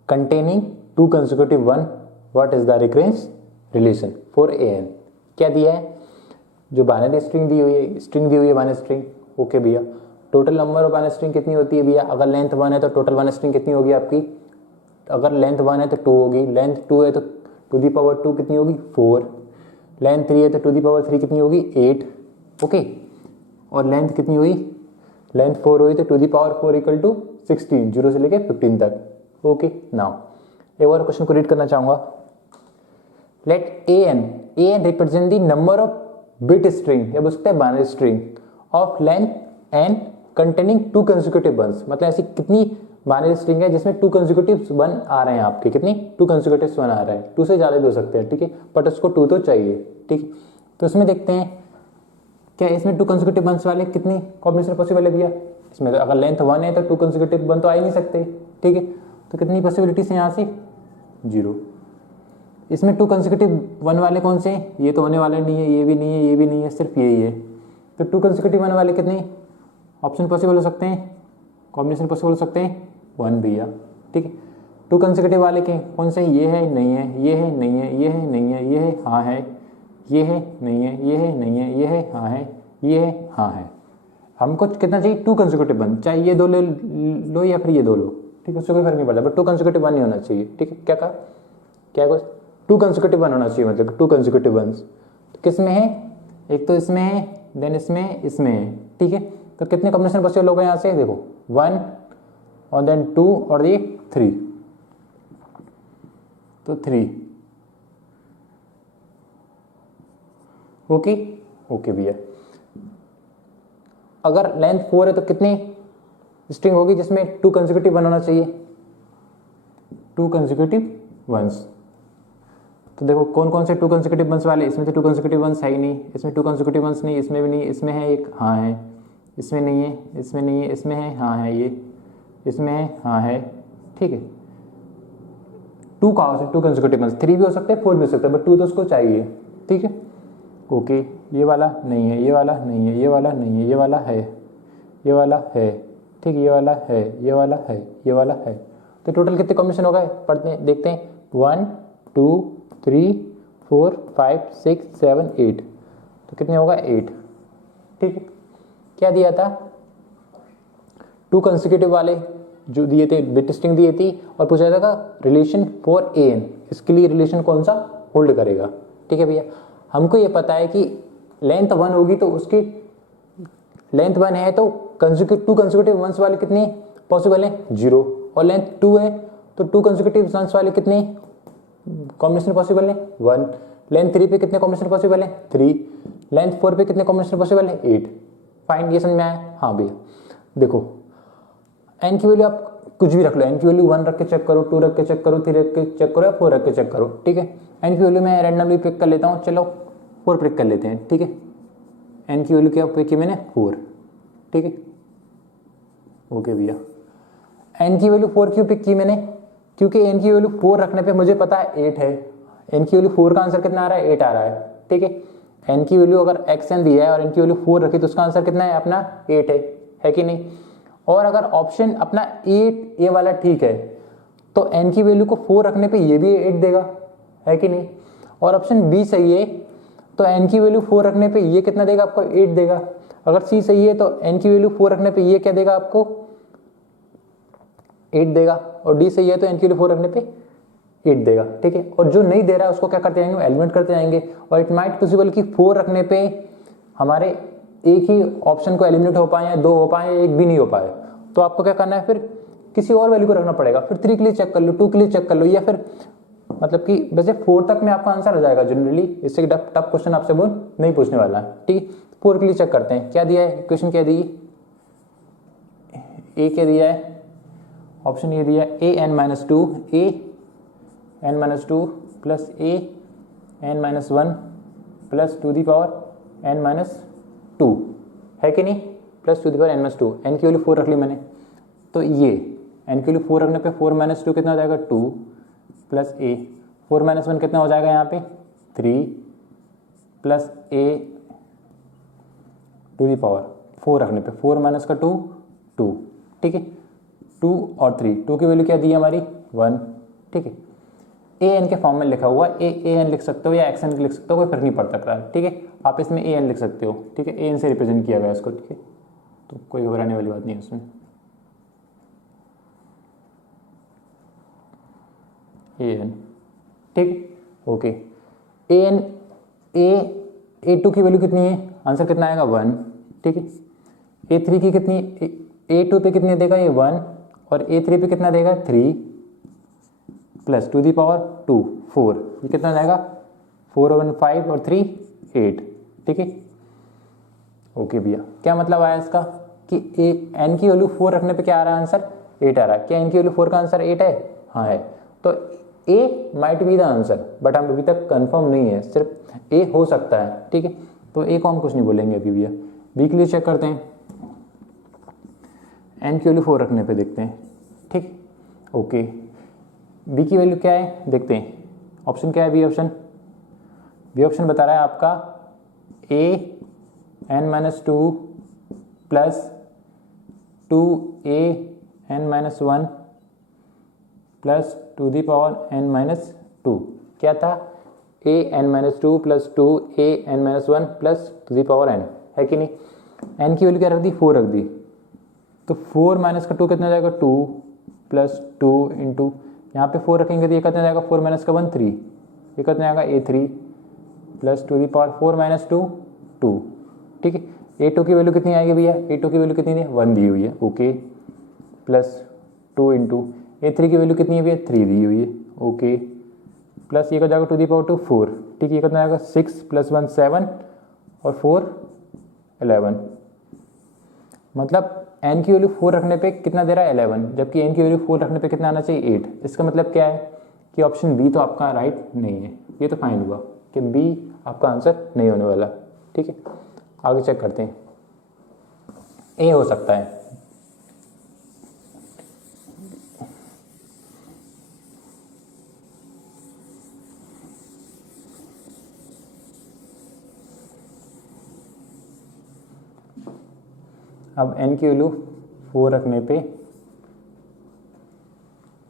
containing 2 consecutive 1, what is the recurrence relation for an? क्या दिया है? जो बाइनरी स्ट्रिंग दी हुई है बाइनरी स्ट्रिंग। ओके भैया, total number of binary string कितनी होती है भैया? अगर लेंथ 1 है तो टोटल बाइनरी स्ट्रिंग कितनी होगी आपकी? अगर लेंथ 1 है तो 2 होगी, लेंथ 2 है तो टू दी पावर 2 कितनी होगी? 4, लेंथ 3 है तो टू दी पावर 3 कितनी होगी? 8। ओके, और लेंथ कितनी हुई? लेंथ 4 हुई तो टू दी पावर 4 = 16, 0 से लेके 15 तक। ओके, नाउ एक और क्वेश्चन को रीड करना चाहूंगा। Let an represent the number of bit string, या बोल सकते हैं binary string of length n containing 2 consecutive ones. मतलब ऐसी कितनी बाइनरी स्ट्रिंग है जिसमें 2 कंसेक्यूटिव 1 आ रहे हैं आपके? कितनी? 2 कंसेक्यूटिव 1 आ रहे हैं। 2 से ज़्यादा भी हो सकते हैं, ठीक है, बट उसको 2 तो चाहिए। ठीक है, तो इसमें देखते हैं क्या इसमें 2 कंसेक्यूटिव वंस वाले कितनी कॉम्बिनेशन पॉसिबल है भैया? इसमें तो अगर लेंथ 1 है तो 2 कंसेक्यूटिव 1 तो आ ही नहीं सकते। ठीक है, तो कितनी पॉसिबिलिटीज हैं यहाँ से? 0। इसमें 2 कंसेक्यूटिव 1 वाले कौन से हैं? ये तो होने वाले नहीं है, ये भी नहीं है, ये भी नहीं है, सिर्फ यही है। तो 2 कंसेक्यूटिव 1 वाले कितने ऑप्शन पॉसिबल हो सकते हैं, कॉम्बिनेशन पॉसिबल हो सकते हैं? 1 भैया। ठीक है, 2 कंसेक्यूटिव वाले के कौन से? ये है, नहीं है, ये है, नहीं है, ये है, नहीं है, ये है, हाँ है, ये है, नहीं है, ये है, नहीं है, ये है, हाँ है, ये है, हाँ है। हमको कितना चाहिए? 2 कंसेक्यूटिव 1, चाहे ये 2 ले लो या फिर ये 2 लो, ठीक है, उससे कोई फर्क नहीं पड़ता, बट 2 कंसेक्यूटिव 1 ही होना चाहिए। ठीक है, क्या कहा? क्या कुछ 2 कंसेक्यूटिव 1 होना चाहिए, मतलब 2 कंसेक्यूटिव 1 तो किस में है? एक तो इसमें है, देन इसमें है। ठीक है, तो कितने कॉम्बिनेशन पॉसिबल हो गए यहाँ से? देखो 1 और देन 2 और ये 3, तो 3। ओके ओके भैया, अगर लेंथ 4 है तो कितनी स्ट्रिंग होगी जिसमें 2 कंसेक्यूटिव 1 होना चाहिए? 2 कंसेक्यूटिव 1s। तो देखो कौन कौन से 2 कंसेक्यूटिव 1s वाले? इसमें तो 2 कंसेक्यूटिव 1s है ही नहीं, इसमें 2 कंसेक्यूटिव 1s नहीं, इसमें भी नहीं, इसमें है एक, हाँ है, इसमें नहीं है, इसमें नहीं है, इसमें है, हाँ है, ये इसमें है, हाँ है। ठीक है, 2 कहाँ से? 2 कंसेक्यूटिव 1s, 3 भी हो सकते हैं, 4 भी हो सकते हैं, बट 2 तो उसको चाहिए। ठीक है, ओके, ये वाला नहीं है, ये वाला नहीं है, ये वाला नहीं है, ये वाला है, ये वाला है, ठीक, ये वाला है, ये वाला है, ये वाला है। तो टोटल कितने कॉम्बिनेशन हो गए? पढ़ते हैं, देखते हैं। 1 2 3 4 5 6 7 8, तो कितने होगा? 8। ठीक है, क्या दिया था? 2 कंसेक्यूटिव वाले जो दिए थे, बिट स्ट्रिंग दिए थी, और पूछा था रिलेशन फॉर an, इसके लिए रिलेशन कौन सा होल्ड करेगा? ठीक है भैया, हमको ये पता है कि लेंथ 1 होगी तो उसकी लेंथ 1 है तो 2 कंसेक्यूटिव 1s वाले कितने पॉसिबल हैं? 0। और लेंथ 2 है तो 2 कंसेक्यूटिव 1s वाले कितने कॉम्बिनेशन पॉसिबल है? 1। लेंथ 3 पे कितने कॉम्बिनेशन पॉसिबल है? 3। लेंथ 4 पे कितने कॉम्बिनेशन पॉसिबल है? 8। फाइन, ये समझ में आया? हाँ भैया देखो एन की वैल्यू आप कुछ भी रख लो, एन की वैल्यू 1 रख के चेक करो, 2 रख के चेक करो, 3 रख के चेक करो या 4 रख के चेक करो, ठीक है। एन की वैल्यू मैं रैंडमली पिक कर लेता हूँ, चलो 4 पिक कर लेते हैं, ठीक है। एन की वैल्यू क्या पिक की मैंने? 4, ठीक है। ओके भैया, एन की वैल्यू 4 क्यों पिक की मैंने? क्योंकि एन की वैल्यू 4 रखने पे मुझे पता है 8 है। एन की वैल्यू 4 का आंसर कितना आ रहा है? 8 आ रहा है, ठीक है। एन की वैल्यू अगर एक्स एन दिया है और एन की वैल्यू 4 रखी तो उसका आंसर कितना है? अपना 8 है कि नहीं? और अगर ऑप्शन अपना 8 ये वाला ठीक है तो एन की वैल्यू को 4 रखने पे ये भी 8 देगा, है कि नहीं? और ऑप्शन बी सही है तो एन की वैल्यू 4 रखने पे ये कितना देगा? आपको 8 देगा। अगर सी सही है तो एन की वैल्यू 4 रखने पे ये क्या देगा? आपको 8 देगा। और डी सही है तो एन की वैल्यू 4 रखने पे 8 देगा, ठीक है। और जो नहीं दे रहा है उसको क्या करते जाएंगे? एलिमिनेट करते जाएंगे। और इट माइट पॉसिबल कि 4 रखने पे हमारे एक ही ऑप्शन को एलिमिनेट हो पाए या 2 हो पाए या एक भी नहीं हो पाए, तो आपको क्या करना है? फिर किसी और वैल्यू को रखना पड़ेगा। फिर 3 के लिए चेक कर लो, 2 के लिए चेक कर लो, या फिर मतलब कि वैसे 4 तक में आपका आंसर आ जाएगा जनरली, इससे टफ क्वेश्चन आपसे वो नहीं पूछने वाला है, ठीक है। 4 के लिए चेक करते हैं, क्या दिया है? इक्वेशन क्या दी? ए क्या दिया है? ऑप्शन ये दिया A N minus 2, A N minus 2 plus A N minus 1 plus two the power N minus 2, है कि नहीं? Plus two the power N minus 2। एन की वैल्यू 4 रख ली मैंने, तो ये एन की वैल्यू 4 रखने पे 4 माइनस 2 कितना हो जाएगा? 2 प्लस ए 4 माइनस 1 कितना हो जाएगा यहाँ पे? 3 plus A two the power 4 रखने पे 4 माइनस का 2, 2, ठीक है। 2 और 3, 2 की वैल्यू क्या दी है हमारी? 1, ठीक है। ए एन के फॉर्म में लिखा हुआ ए एन लिख सकते हो या एक्स एन लिख सकते हो, कोई फर्क नहीं पड़ सकता, ठीक है। आप इसमें ए एन लिख सकते हो, ठीक है। ए एन से रिप्रेजेंट किया गया इसको, ठीक है। तो कोई घबराने वाली बात नहीं है इसमें। ए एन, ठीक, ओके। ए एन ए 2 की वैल्यू कितनी है? आंसर कितना आएगा? 1, ठीक है। ए 3 की कितनी? ए 2 पे कितने देगा? ये 1, और ए 3 पे कितना देगा? 3 प्लस टू दी पावर 2, 4, ये कितना जाएगा? 4 और 1 5 और 3 8, ठीक है। ओके भैया, क्या मतलब आया इसका कि एन की वैल्यू 4 रखने पे क्या आ रहा है? आंसर 8 आ रहा है। क्या एन की वैल्यू 4 का आंसर 8 है? हाँ है। तो A might be the answer, but हम अभी तक कंफर्म नहीं है, सिर्फ ए हो सकता है, ठीक है। तो ए को हम कुछ नहीं बोलेंगे अभी भैया। बी के लिए चेक करते हैं, एन की वैल्यू 4 रखने पे देखते हैं, ठीक, ओके। बी की वैल्यू क्या है देखते हैं। ऑप्शन क्या है? B option. बी ऑप्शन बता रहा है आपका A N minus 2 plus 2 A N minus 1 plus two the power N minus 2। क्या था? A N minus 2 plus 2 A N minus 1 plus two the power N, है कि नहीं? एन की वैल्यू क्या रख दी? 4 रख दी। तो 4 माइनस का 2 कितना जाएगा? 2 प्लस 2 इंटू यहाँ पे 4 रखेंगे तो ये कितना जाएगा? 4 माइनस का 1 3, ये कितना जाएगा? A3 plus two the power 4 minus 2 2, ठीक है। A2 की वैल्यू कितनी आएगी भैया? A2 की वैल्यू कितनी है? 1 दी हुई है, ओके, प्लस 2 इंटू A3 की वैल्यू कितनी है भैया? 3 दी हुई है, ओके, प्लस ये का जाएगा टू दी पावर 2 4, ठीक है। ये कितना जाएगा? 6 प्लस 1 7 और 4 11। मतलब एन की वैल्यू 4 रखने पे कितना दे रहा है? 11, जबकि एन की वैल्यू 4 रखने पे कितना आना चाहिए? 8। इसका मतलब क्या है कि ऑप्शन बी तो आपका राइट नहीं है। ये तो फाइन हुआ कि बी आपका आंसर नहीं होने वाला, ठीक है। आगे चेक करते हैं, ए हो सकता है। अब एन की वैल्यू 4 रखने पे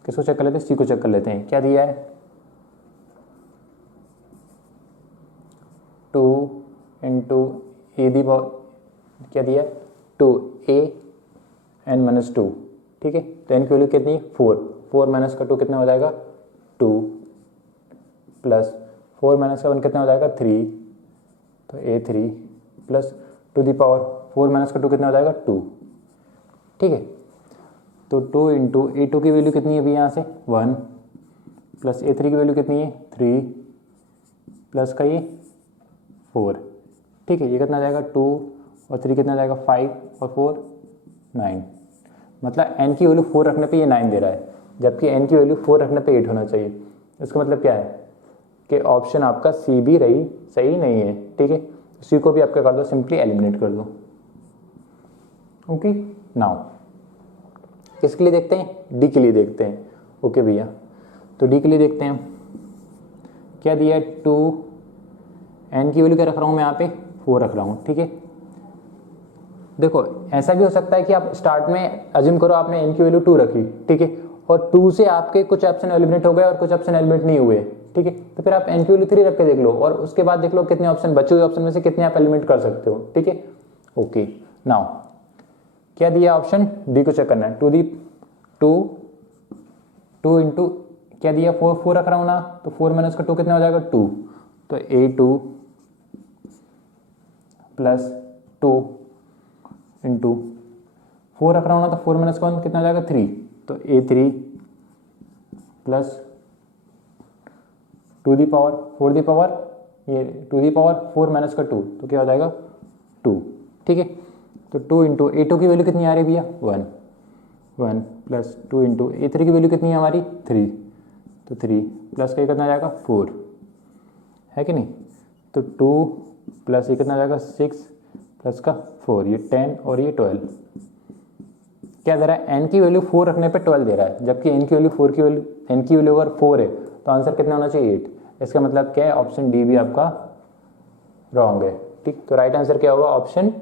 किसको चेक कर लेते हैं? सी को चेक कर लेते हैं। क्या दिया है? 2 इंटू ए दी पावर, क्या दिया है? 2 ए एन माइनस 2, ठीक है। तो एन की वैल्यू कितनी? 4 माइनस का 2 कितना हो जाएगा? 2 प्लस 4 माइनस का 1 कितना हो जाएगा? 3, तो A3 plus two the power 4 minus का 2 कितना हो जाएगा? 2, ठीक है। तो 2 इंटू A2 की वैल्यू कितनी है अभी यहाँ से? 1 प्लस A3 की वैल्यू कितनी है? 3 प्लस का ये 4, ठीक है। ये कितना जाएगा? 2 और 3 कितना जाएगा 5 और 4 9। मतलब n की वैल्यू 4 रखने पे ये 9 दे रहा है, जबकि n की वैल्यू 4 रखने पे 8 होना चाहिए। इसका मतलब क्या है कि ऑप्शन आपका सी भी रही सही नहीं है, ठीक है। सी को भी आप क्या कर दो, सिंपली एलिमिनेट कर दो। ओके, नाउ किसके लिए देखते हैं, डी के लिए देखते हैं। ओके भैया, तो डी के लिए देखते हैं क्या दिया है 2, एन की वैल्यू क्या रख रहा हूँ मैं यहाँ पे 4 रख रहा हूँ, ठीक है। देखो ऐसा भी हो सकता है कि आप स्टार्ट में अज्यूम करो आपने एन की वैल्यू 2 रखी, ठीक है, और 2 से आपके कुछ ऑप्शन एलिमिनेट हो गए और कुछ ऑप्शन एलिमिनेट नहीं हुए, ठीक है, तो फिर आप एन की वैल्यू 3 रख के देख लो और उसके बाद देख लो कितने ऑप्शन बचे हुए ऑप्शन में से कितने आप एलिमिनेट कर सकते हो, ठीक है। ओके, नाउ क्या दिया ऑप्शन डी को चेक करना है। 2 इंटू क्या दिया 4 रख रहा हूँ ना, तो 4 माइनस का 2 कितना हो जाएगा 2, तो A2 प्लस 2 इंटू 4 रख रहा हूँ ना, तो 4 माइनस का 1 कितना हो जाएगा 3, तो A3 plus 2 the power 4 the power ये 2 दी पावर 4 माइनस का 2, तो क्या हो जाएगा 2, ठीक है। तो 2 इंटू A2 की वैल्यू कितनी आ रही है भैया 1 प्लस 2 इंटू A3 की वैल्यू कितनी है हमारी 3, तो 3 प्लस का ये कितना जाएगा 4, है कि नहीं। तो 2 प्लस ये कितना जाएगा 6 प्लस का 4, ये 10 और ये 12। क्या दे रहा है, एन की वैल्यू 4 रखने पे 12 दे रहा है, जबकि एन की वैल्यू 4 की वैल्यू एन की वैल्यू अगर 4 है तो आंसर कितना होना चाहिए 8। इसका मतलब क्या है, ऑप्शन डी भी आपका रॉन्ग है, ठीक। तो राइट आंसर क्या होगा ऑप्शन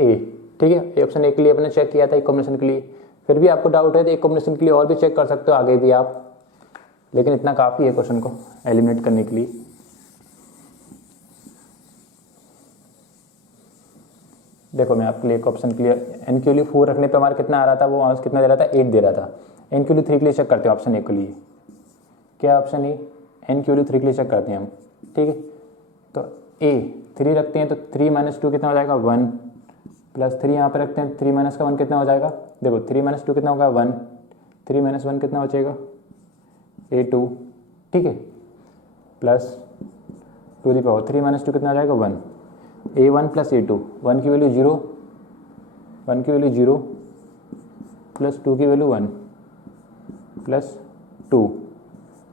ए, ठीक है। ये ऑप्शन ए के लिए अपने चेक किया था एक कॉम्बिनेशन के लिए, फिर भी आपको डाउट है तो एक कॉम्बिनेशन के लिए और भी चेक कर सकते हो आगे भी आप, लेकिन इतना काफ़ी है क्वेश्चन को एलिमिनेट करने के लिए। देखो मैं आपके लिए एक ऑप्शन के लिए एन की वैल्यू 4 रखने पे हमारा कितना आ रहा था, वो आंसर कितना दे रहा था 8 दे रहा था। एन की वैल्यू 3 के लिए चेक करते हैं ऑप्शन ए के लिए, क्या ऑप्शन ए, एन की वैल्यू 3 के लिए चेक करते हैं हम, ठीक है। तो ए 3 रखते हैं तो 3 माइनस 2 कितना हो जाएगा 1 प्लस 3 यहाँ पे रखते हैं 3 माइनस का 1 कितना हो जाएगा, देखो 3 माइनस 2 कितना होगा 1, 3 माइनस 1 कितना बचेगा A2, ठीक है, प्लस 2 दी पावर 3 माइनस 2 कितना हो जाएगा 1, A1 प्लस A2, 1 की वैल्यू 0, 1 की वैल्यू 0 प्लस 2 की वैल्यू 1 प्लस 2,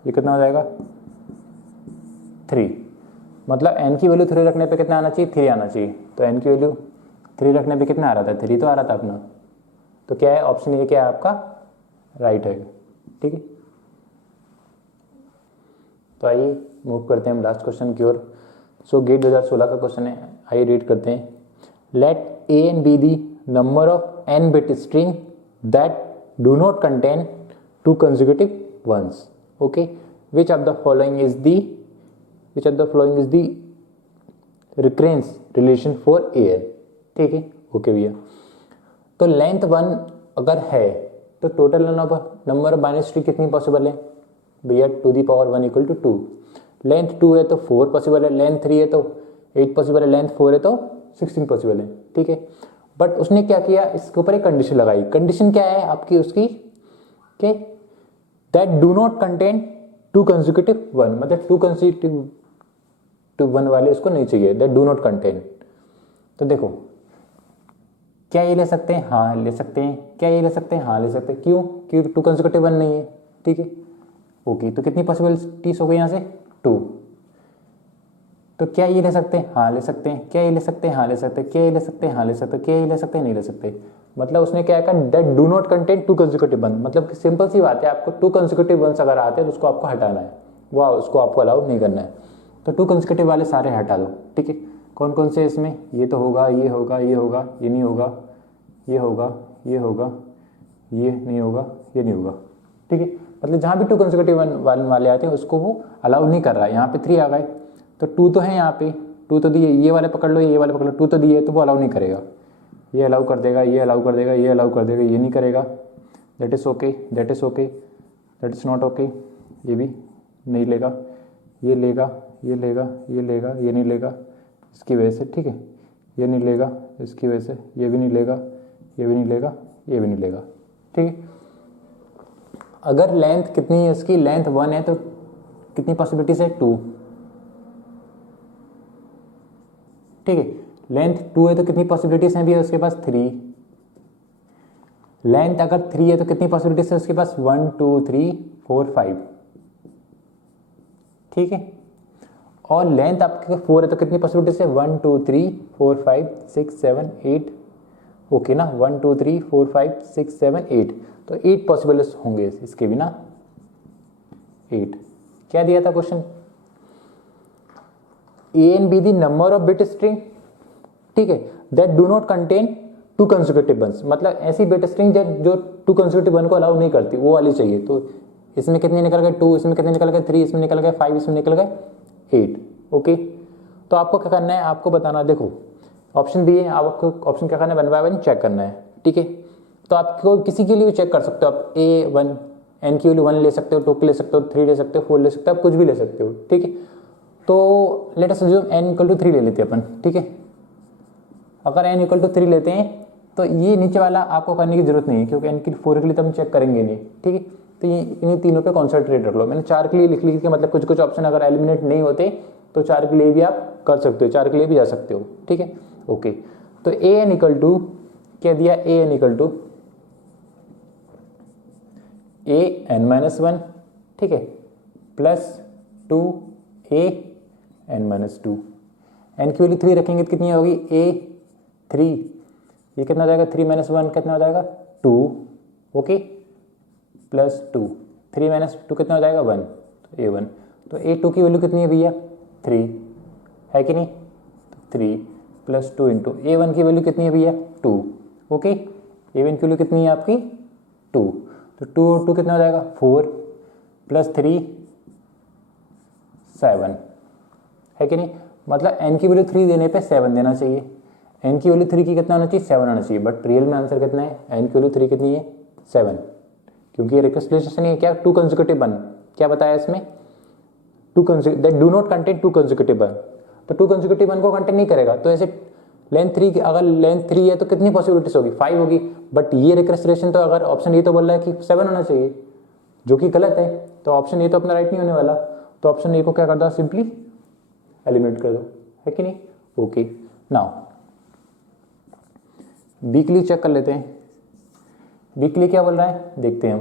ये कितना हो जाएगा 3। मतलब n की वैल्यू 3 रखने पे कितना आना चाहिए 3 आना चाहिए, तो n की वैल्यू 3 रखने पे कितना आ रहा था 3 तो आ रहा था अपना, तो क्या है ऑप्शन ये क्या है आपका राइट है, ठीक है। तो आइए मूव करते हैं हम लास्ट क्वेश्चन की ओर। सो गेट 2016 का क्वेश्चन है, आइए रीड करते हैं। Let A and B the number of n bit string that do not contain 2 consecutive ones, okay, which of the following is the recurrence relation for A N, ठीक है। Okay भैया, तो length 1 अगर है तो total number of binary tree कितनी possible है भैया 2 the power 1 equal to 2। Length 2 है तो 4 पॉसिबल है, लेंथ 3 है तो 8 पॉसिबल है, लेंथ 4 है तो 16 पॉसिबल है, ठीक है। बट उसने क्या किया, इसके ऊपर एक कंडीशन लगाई। कंडीशन क्या है आपकी उसकी कि that do not contain 2 consecutive 1, मतलब 2 कंसेक्यूटिव 1 वाले इसको नहीं चाहिए, दैट डू नॉट कंटेन। तो देखो क्या ये ले सकते हैं, हाँ ले सकते हैं, क्या ये ले सकते हैं, हाँ ले सकते हैं, क्यों, क्योंकि 2 कंसेक्यूटिव 1 नहीं है, ठीक है। ओके, तो कितनी पॉसिबिलिटीज हो गई यहाँ से 2। तो क्या ये ले सकते हैं, हाँ ले सकते हैं, क्या ये ले सकते हैं, हाँ ले सकते हैं, क्या ये ले सकते हैं, हाँ ले सकते हैं, क्या ये ले सकते हैं, नहीं ले सकते। मतलब उसने क्या कहा that do not contain 2 consecutive 1, मतलब सिंपल सी बात है, आपको 2 कंसेक्यूटिव 1 अगर आते हैं तो उसको आपको हटाना है, वो उसको आपको अलाउ नहीं करना है। तो 2 कंसेक्यूटिव वाले सारे हटा दो, ठीक है। कौन कौन से इसमें, ये तो होगा, ये होगा, ये होगा, ये नहीं होगा, ये होगा, ये होगा, ये नहीं होगा, ये नहीं होगा, ठीक है। मतलब जहाँ भी 2 कंसेक्यूटिव वाले आते हैं उसको वो अलाउ नहीं कर रहा है। यहाँ पे 3 आ गए तो 2 तो है, यहाँ पे 2 तो दिए, ये वाले पकड़ लो, ये वाले पकड़ लो, 2 तो दिए तो वो अलाउ नहीं करेगा, ये अलाउ कर देगा, ये अलाउ कर देगा, ये अलाउ कर देगा, ये नहीं करेगा, that is okay, that is okay, that is not okay, ये भी नहीं लेगा, ये लेगा, ये लेगा, ये लेगा, ये नहीं लेगा इसकी वजह से, ठीक है, ये नहीं लेगा इसकी वजह से, ये भी नहीं लेगा, ये भी नहीं लेगा, ये भी नहीं लेगा, ठीक है। अगर लेंथ कितनी है इसकी, लेंथ 1 है तो कितनी पॉसिबिलिटीज है 2, ठीक है। लेंथ 2 है तो कितनी पॉसिबिलिटीज हैं भी है उसके पास 3। लेंथ अगर 3 है तो कितनी पॉसिबिलिटीज है उसके पास 1 2 3 4 5, ठीक है। और लेंथ आपके 4 है तो कितनी पॉसिबिलिटीज है 1 2 3 4 5 6 7 8, ओके ना। 1 2 3 4 5 6 7 8, तो 8 पॉसिबल्स होंगे इसके भी ना, 8। क्या दिया था question, A and B the number of bit string, ठीक है, that do not contain 2 consecutive ones, मतलब ऐसी बिट स्ट्रिंग जो 2 कंसेक्यूटिव वन को अलाउ नहीं करती, वो वाली चाहिए। तो इसमें कितने निकल गए 2, इसमें कितने निकल गए 3, इसमें निकल गए 5, इसमें निकल गए 8, ओके। तो आपको क्या करना है, आपको बताना, देखो ऑप्शन दिए, आपको ऑप्शन क्या करना है, 1 बाय 1 चेक करना है, ठीक है। तो आपको किसी के लिए भी चेक कर सकते हो, आप A1 n की वैल्यू 1 ले सकते हो, 2 ले सकते हो, 3 ले सकते हो, 4 ले सकते हो, आप कुछ भी ले सकते हो, ठीक है। तो let us assume n equal to 3 ले लेते हैं अपन, ठीक है। अगर n इक्वल टू 3 लेते हैं तो ये नीचे वाला आपको करने की जरूरत नहीं है, क्योंकि n की 4 के लिए तो हम चेक करेंगे नहीं, ठीक है। तो ये इन्हीं तीनों पे कॉन्सेंट्रेट रख लो। मैंने 4 के लिए लिख ली थी, मतलब कुछ कुछ ऑप्शन अगर एलिमिनेट नहीं होते तो 4 के लिए भी आप कर सकते हो, 4 के लिए भी जा सकते हो, ठीक है, ओके। तो an इक्वल टू क्या दिया, an इक्वल टू an-1, ठीक है, प्लस 2an-2। n की वैल्यू 3 रखेंगे तो कितनी होगी a3, ये कितना हो जाएगा 3 - 1 कितना हो जाएगा 2, ओके, प्लस 2, 3 - 2 कितना हो जाएगा 1, तो a1। तो a2 की वैल्यू कितनी है भैया 3 है कि नहीं, तो 3 प्लस 2 इंटू a1 की वैल्यू कितनी है भैया 2, ओके। a1 की वैल्यू कितनी है आपकी 2, तो 2 और 2 कितना हो जाएगा 4 प्लस 3 7 है कि नहीं। मतलब n की वैल्यू 3 देने पे 7 देना चाहिए, n की वैल्यू 3 की कितना होना चाहिए 7 होना चाहिए, बट रियल में आंसर कितना है, n की वैल्यू 3 कितनी है 7, क्योंकि ये रिक्वेस्ट नहीं है क्या 2 कंसेक्यूटिव वन, क्या बताया इसमें 2 that do not contain 2 consecutive one, तो 2 कंसेक्यूटिव वन को कंटेन नहीं करेगा। तो ऐसे लेंथ 3 की, अगर लेंथ 3 है तो कितनी पॉसिबिलिटीज होगी 5 होगी, बट ये रिक्वेस्टेशन तो अगर ऑप्शन ये तो बोल रहा है कि 7 होना चाहिए, जो कि गलत है। तो ऑप्शन ये तो अपना राइट नहीं होने वाला, तो ऑप्शन ए को क्या कर दो सिंपली एलिमिनेट कर दो, है कि नहीं, ओके। नाउ बी के लिए चेक कर लेते हैं, बी के लिए क्या बोल रहा है देखते हैं हम।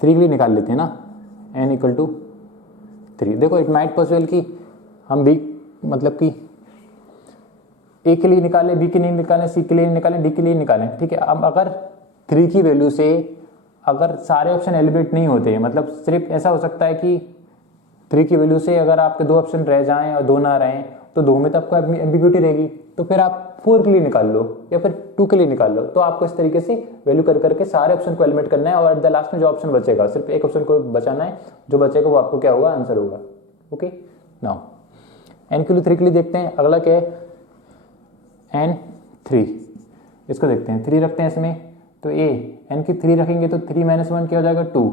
3 के लिए निकाल लेते हैं ना, n इक्वल टू 3। देखो इट माइट पॉसिबल कि हम बी मतलब कि ए के लिए निकालें, बी के लिए निकालें, सी के लिए निकालें, डी के लिए निकालें, ठीक है। अब अगर 3 की वैल्यू से अगर सारे ऑप्शन एलिमिनेट नहीं होते, मतलब सिर्फ ऐसा हो सकता है कि 3 की वैल्यू से अगर आपके 2 ऑप्शन रह जाएं और 2 ना रहें, तो 2 में तो आपको एम्बिग्यूटी रहेगी, तो फिर आप 4 के लिए निकाल लो या फिर 2 के लिए निकाल लो। तो आपको इस तरीके से वैल्यू कर करके सारे ऑप्शन को एलिमिनेट करना है, और एट द लास्ट में जो ऑप्शन बचेगा, सिर्फ एक ऑप्शन को बचाना है, जो बचेगा वो आपको क्या होगा आंसर होगा, ओके। नाउ n की वैल्यू 3 के लिए देखते हैं, अगला क्या है n3, इसको देखते हैं। 3 रखते हैं इसमें, तो a n की 3 रखेंगे तो 3 - 1 क्या हो जाएगा 2,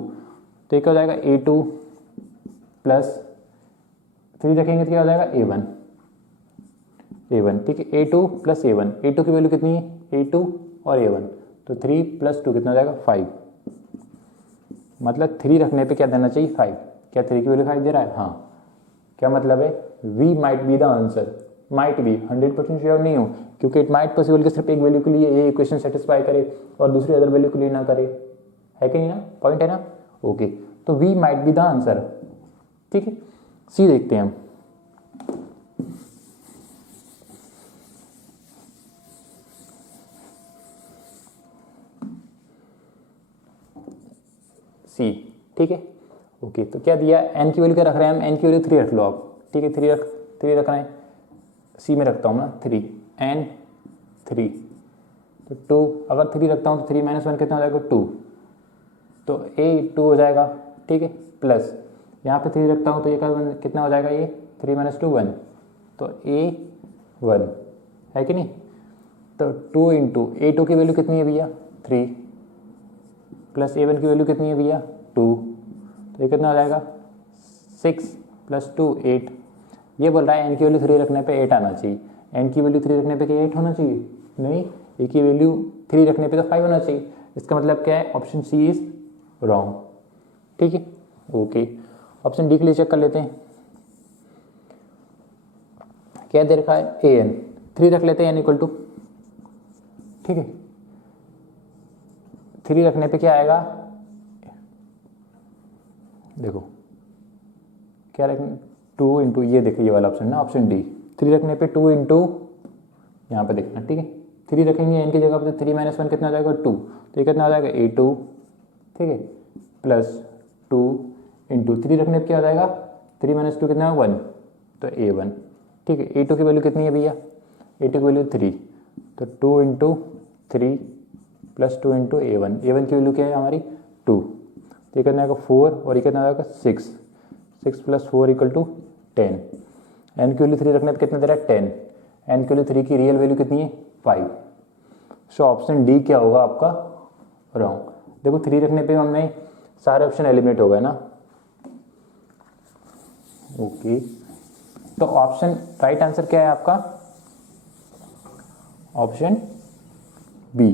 तो ये क्या हो जाएगा a2 प्लस 3 रखेंगे तो क्या हो जाएगा a1, ठीक है, a2 प्लस a1, a2 की वैल्यू कितनी है a2 और a1, तो 3 + 2 कितना हो जाएगा 5, मतलब 3 रखने पे क्या देना चाहिए 5, क्या 3 की वैल्यू 5 दे रहा है, हाँ। क्या मतलब है we might be the answer, might be 100% sure नहीं हो, क्योंकि इट माइट पॉसिबल कि सिर्फ एक वैल्यू के लिए ये इक्वेशन सेटिस्फाई करे और दूसरी अदर वैल्यू के लिए ना करे, है कि नहीं ना, पॉइंट है ना, ओके। तो we might be the answer, ठीक है। सी देखते हैं हम, सी, ठीक है, ओके। तो क्या दिया n की वैल्यू क्या रख रहे हैं हम, n की वैल्यू 3 रख लो आप, ठीक है, 3 रख रहे हैं, सी में रखता हूँ ना 3 n3, तो 2 अगर 3 रखता हूँ तो 3 - 1 कितना हो जाएगा 2, तो a2 हो जाएगा, ठीक है, प्लस यहाँ पे 3 रखता हूँ तो ये कितना हो जाएगा, ये 3 - 2 1, तो a1 है कि नहीं। तो 2 इंटू a2 की वैल्यू कितनी है भैया 3 प्लस a1 की वैल्यू कितनी है भैया 2, तो ये कितना हो जाएगा 6 + 2 8। ये बोल रहा है n की वैल्यू 3 रखने पे 8 आना चाहिए, n की वैल्यू 3 रखने पे क्या 8 होना चाहिए, नहीं, a की वैल्यू 3 रखने पे तो 5 होना चाहिए। इसका मतलब क्या है ऑप्शन सी इज रॉन्ग, ठीक है, ओके। ऑप्शन डी के लिए चेक कर लेते हैं, क्या दे रखा है, ए एन, 3 रख लेते हैं एन इक्वल टू, ठीक है, 3 रखने पे क्या आएगा, देखो क्या रखना, 2 इंटू, ये देखिए ये वाला ऑप्शन ना, ऑप्शन डी, 3 रखने पे 2 इंटू, यहाँ पे देखना, ठीक है, 3 रखेंगे एन की जगह पे, 3 - 1 कितना आ जाएगा, 2, तो ये कितना आ जाएगा A2, ठीक है, प्लस 2 इंटू 3 रखने पे क्या आ जाएगा, 3 - 2 कितना है 1, तो A1, ठीक है। A2 की वैल्यू कितनी है भैया, A2 की वैल्यू 3, तो 2 into 3 plus 2 into A1, A1 की वैल्यू क्या है हमारी 2, तो ये कितना आएगा 4 और ये कितना आएगा 6, 6 + 4 = 10, एन की वैल्यू 3 रखने पे कितना दे रहा है 10, एन की वैल्यू 3 की रियल वैल्यू कितनी है 5, सो ऑप्शन डी क्या होगा आपका रॉन्ग। देखो 3 रखने पे हमें सारे ऑप्शन एलिमिनेट हो गए ना, ओके, तो ऑप्शन राइट आंसर क्या है आपका, ऑप्शन बी,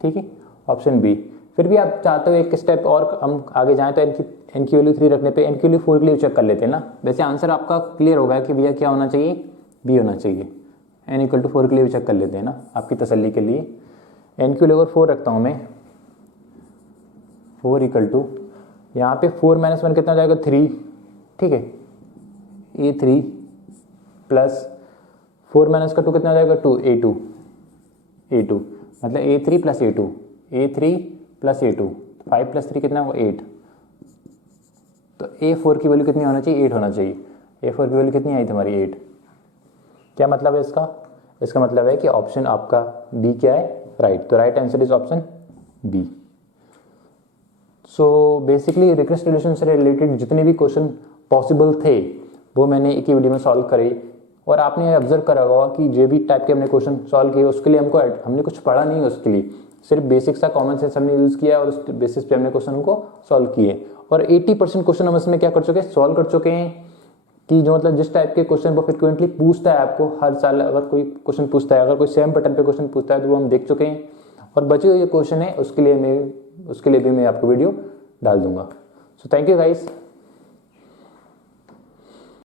ठीक है, ऑप्शन बी। फिर भी आप चाहते हो एक स्टेप और हम आगे जाएं, तो एन की वैल्यू 3 रखने पे एन की वैल्यू 4 के लिए चेक कर लेते हैं ना। वैसे आंसर आपका क्लियर होगा कि भैया क्या होना चाहिए, बी होना चाहिए। एन = 4 के लिए भी चेक कर लेते हैं ना, आपकी तसल्ली के लिए। एन की वैल्यू अगर 4 रखता हूँ मैं, 4 = यहाँ पे 4 - 1 कितना जाएगा 3, ठीक है, A3 प्लस 4 - 2 कितना जाएगा 2, A2 मतलब A3 + A2, A3 + A2, 5 + 3 कितना होगा 8, तो A4 की वैल्यू कितनी होना चाहिए, 8 होना चाहिए। A4 की वैल्यू कितनी आई थी हमारी 8। क्या मतलब है इसका, इसका मतलब है कि ऑप्शन आपका बी क्या है, राइट। तो right answer is option B. So basically रिक्वेस्ट रिलेशन से रिलेटेड जितने भी क्वेश्चन पॉसिबल थे वो मैंने एक ही वीडियो में सॉल्व करे, और आपने ऑब्जर्व करा होगा कि जो भी टाइप के हमने क्वेश्चन सॉल्व किए उसके लिए हमने कुछ पढ़ा नहीं, उसके लिए सिर्फ बेसिक सा कॉमन सेंस हमने यूज़ किया और उस बेसिस पे हमने क्वेश्चन को सॉल्व किए। और 80% क्वेश्चन हम इसमें क्या कर चुके हैं, सॉल्व कर चुके हैं। कि जो मतलब जिस टाइप के क्वेश्चन वो फ्रिक्वेंटली पूछता है आपको, हर साल अगर कोई क्वेश्चन पूछता है, अगर कोई सेम पैटर्न पे क्वेश्चन पूछता है तो वो हम देख चुके हैं। और बचे हुए क्वेश्चन है उसके लिए भी मैं आपको वीडियो डाल दूंगा। So thank you guys.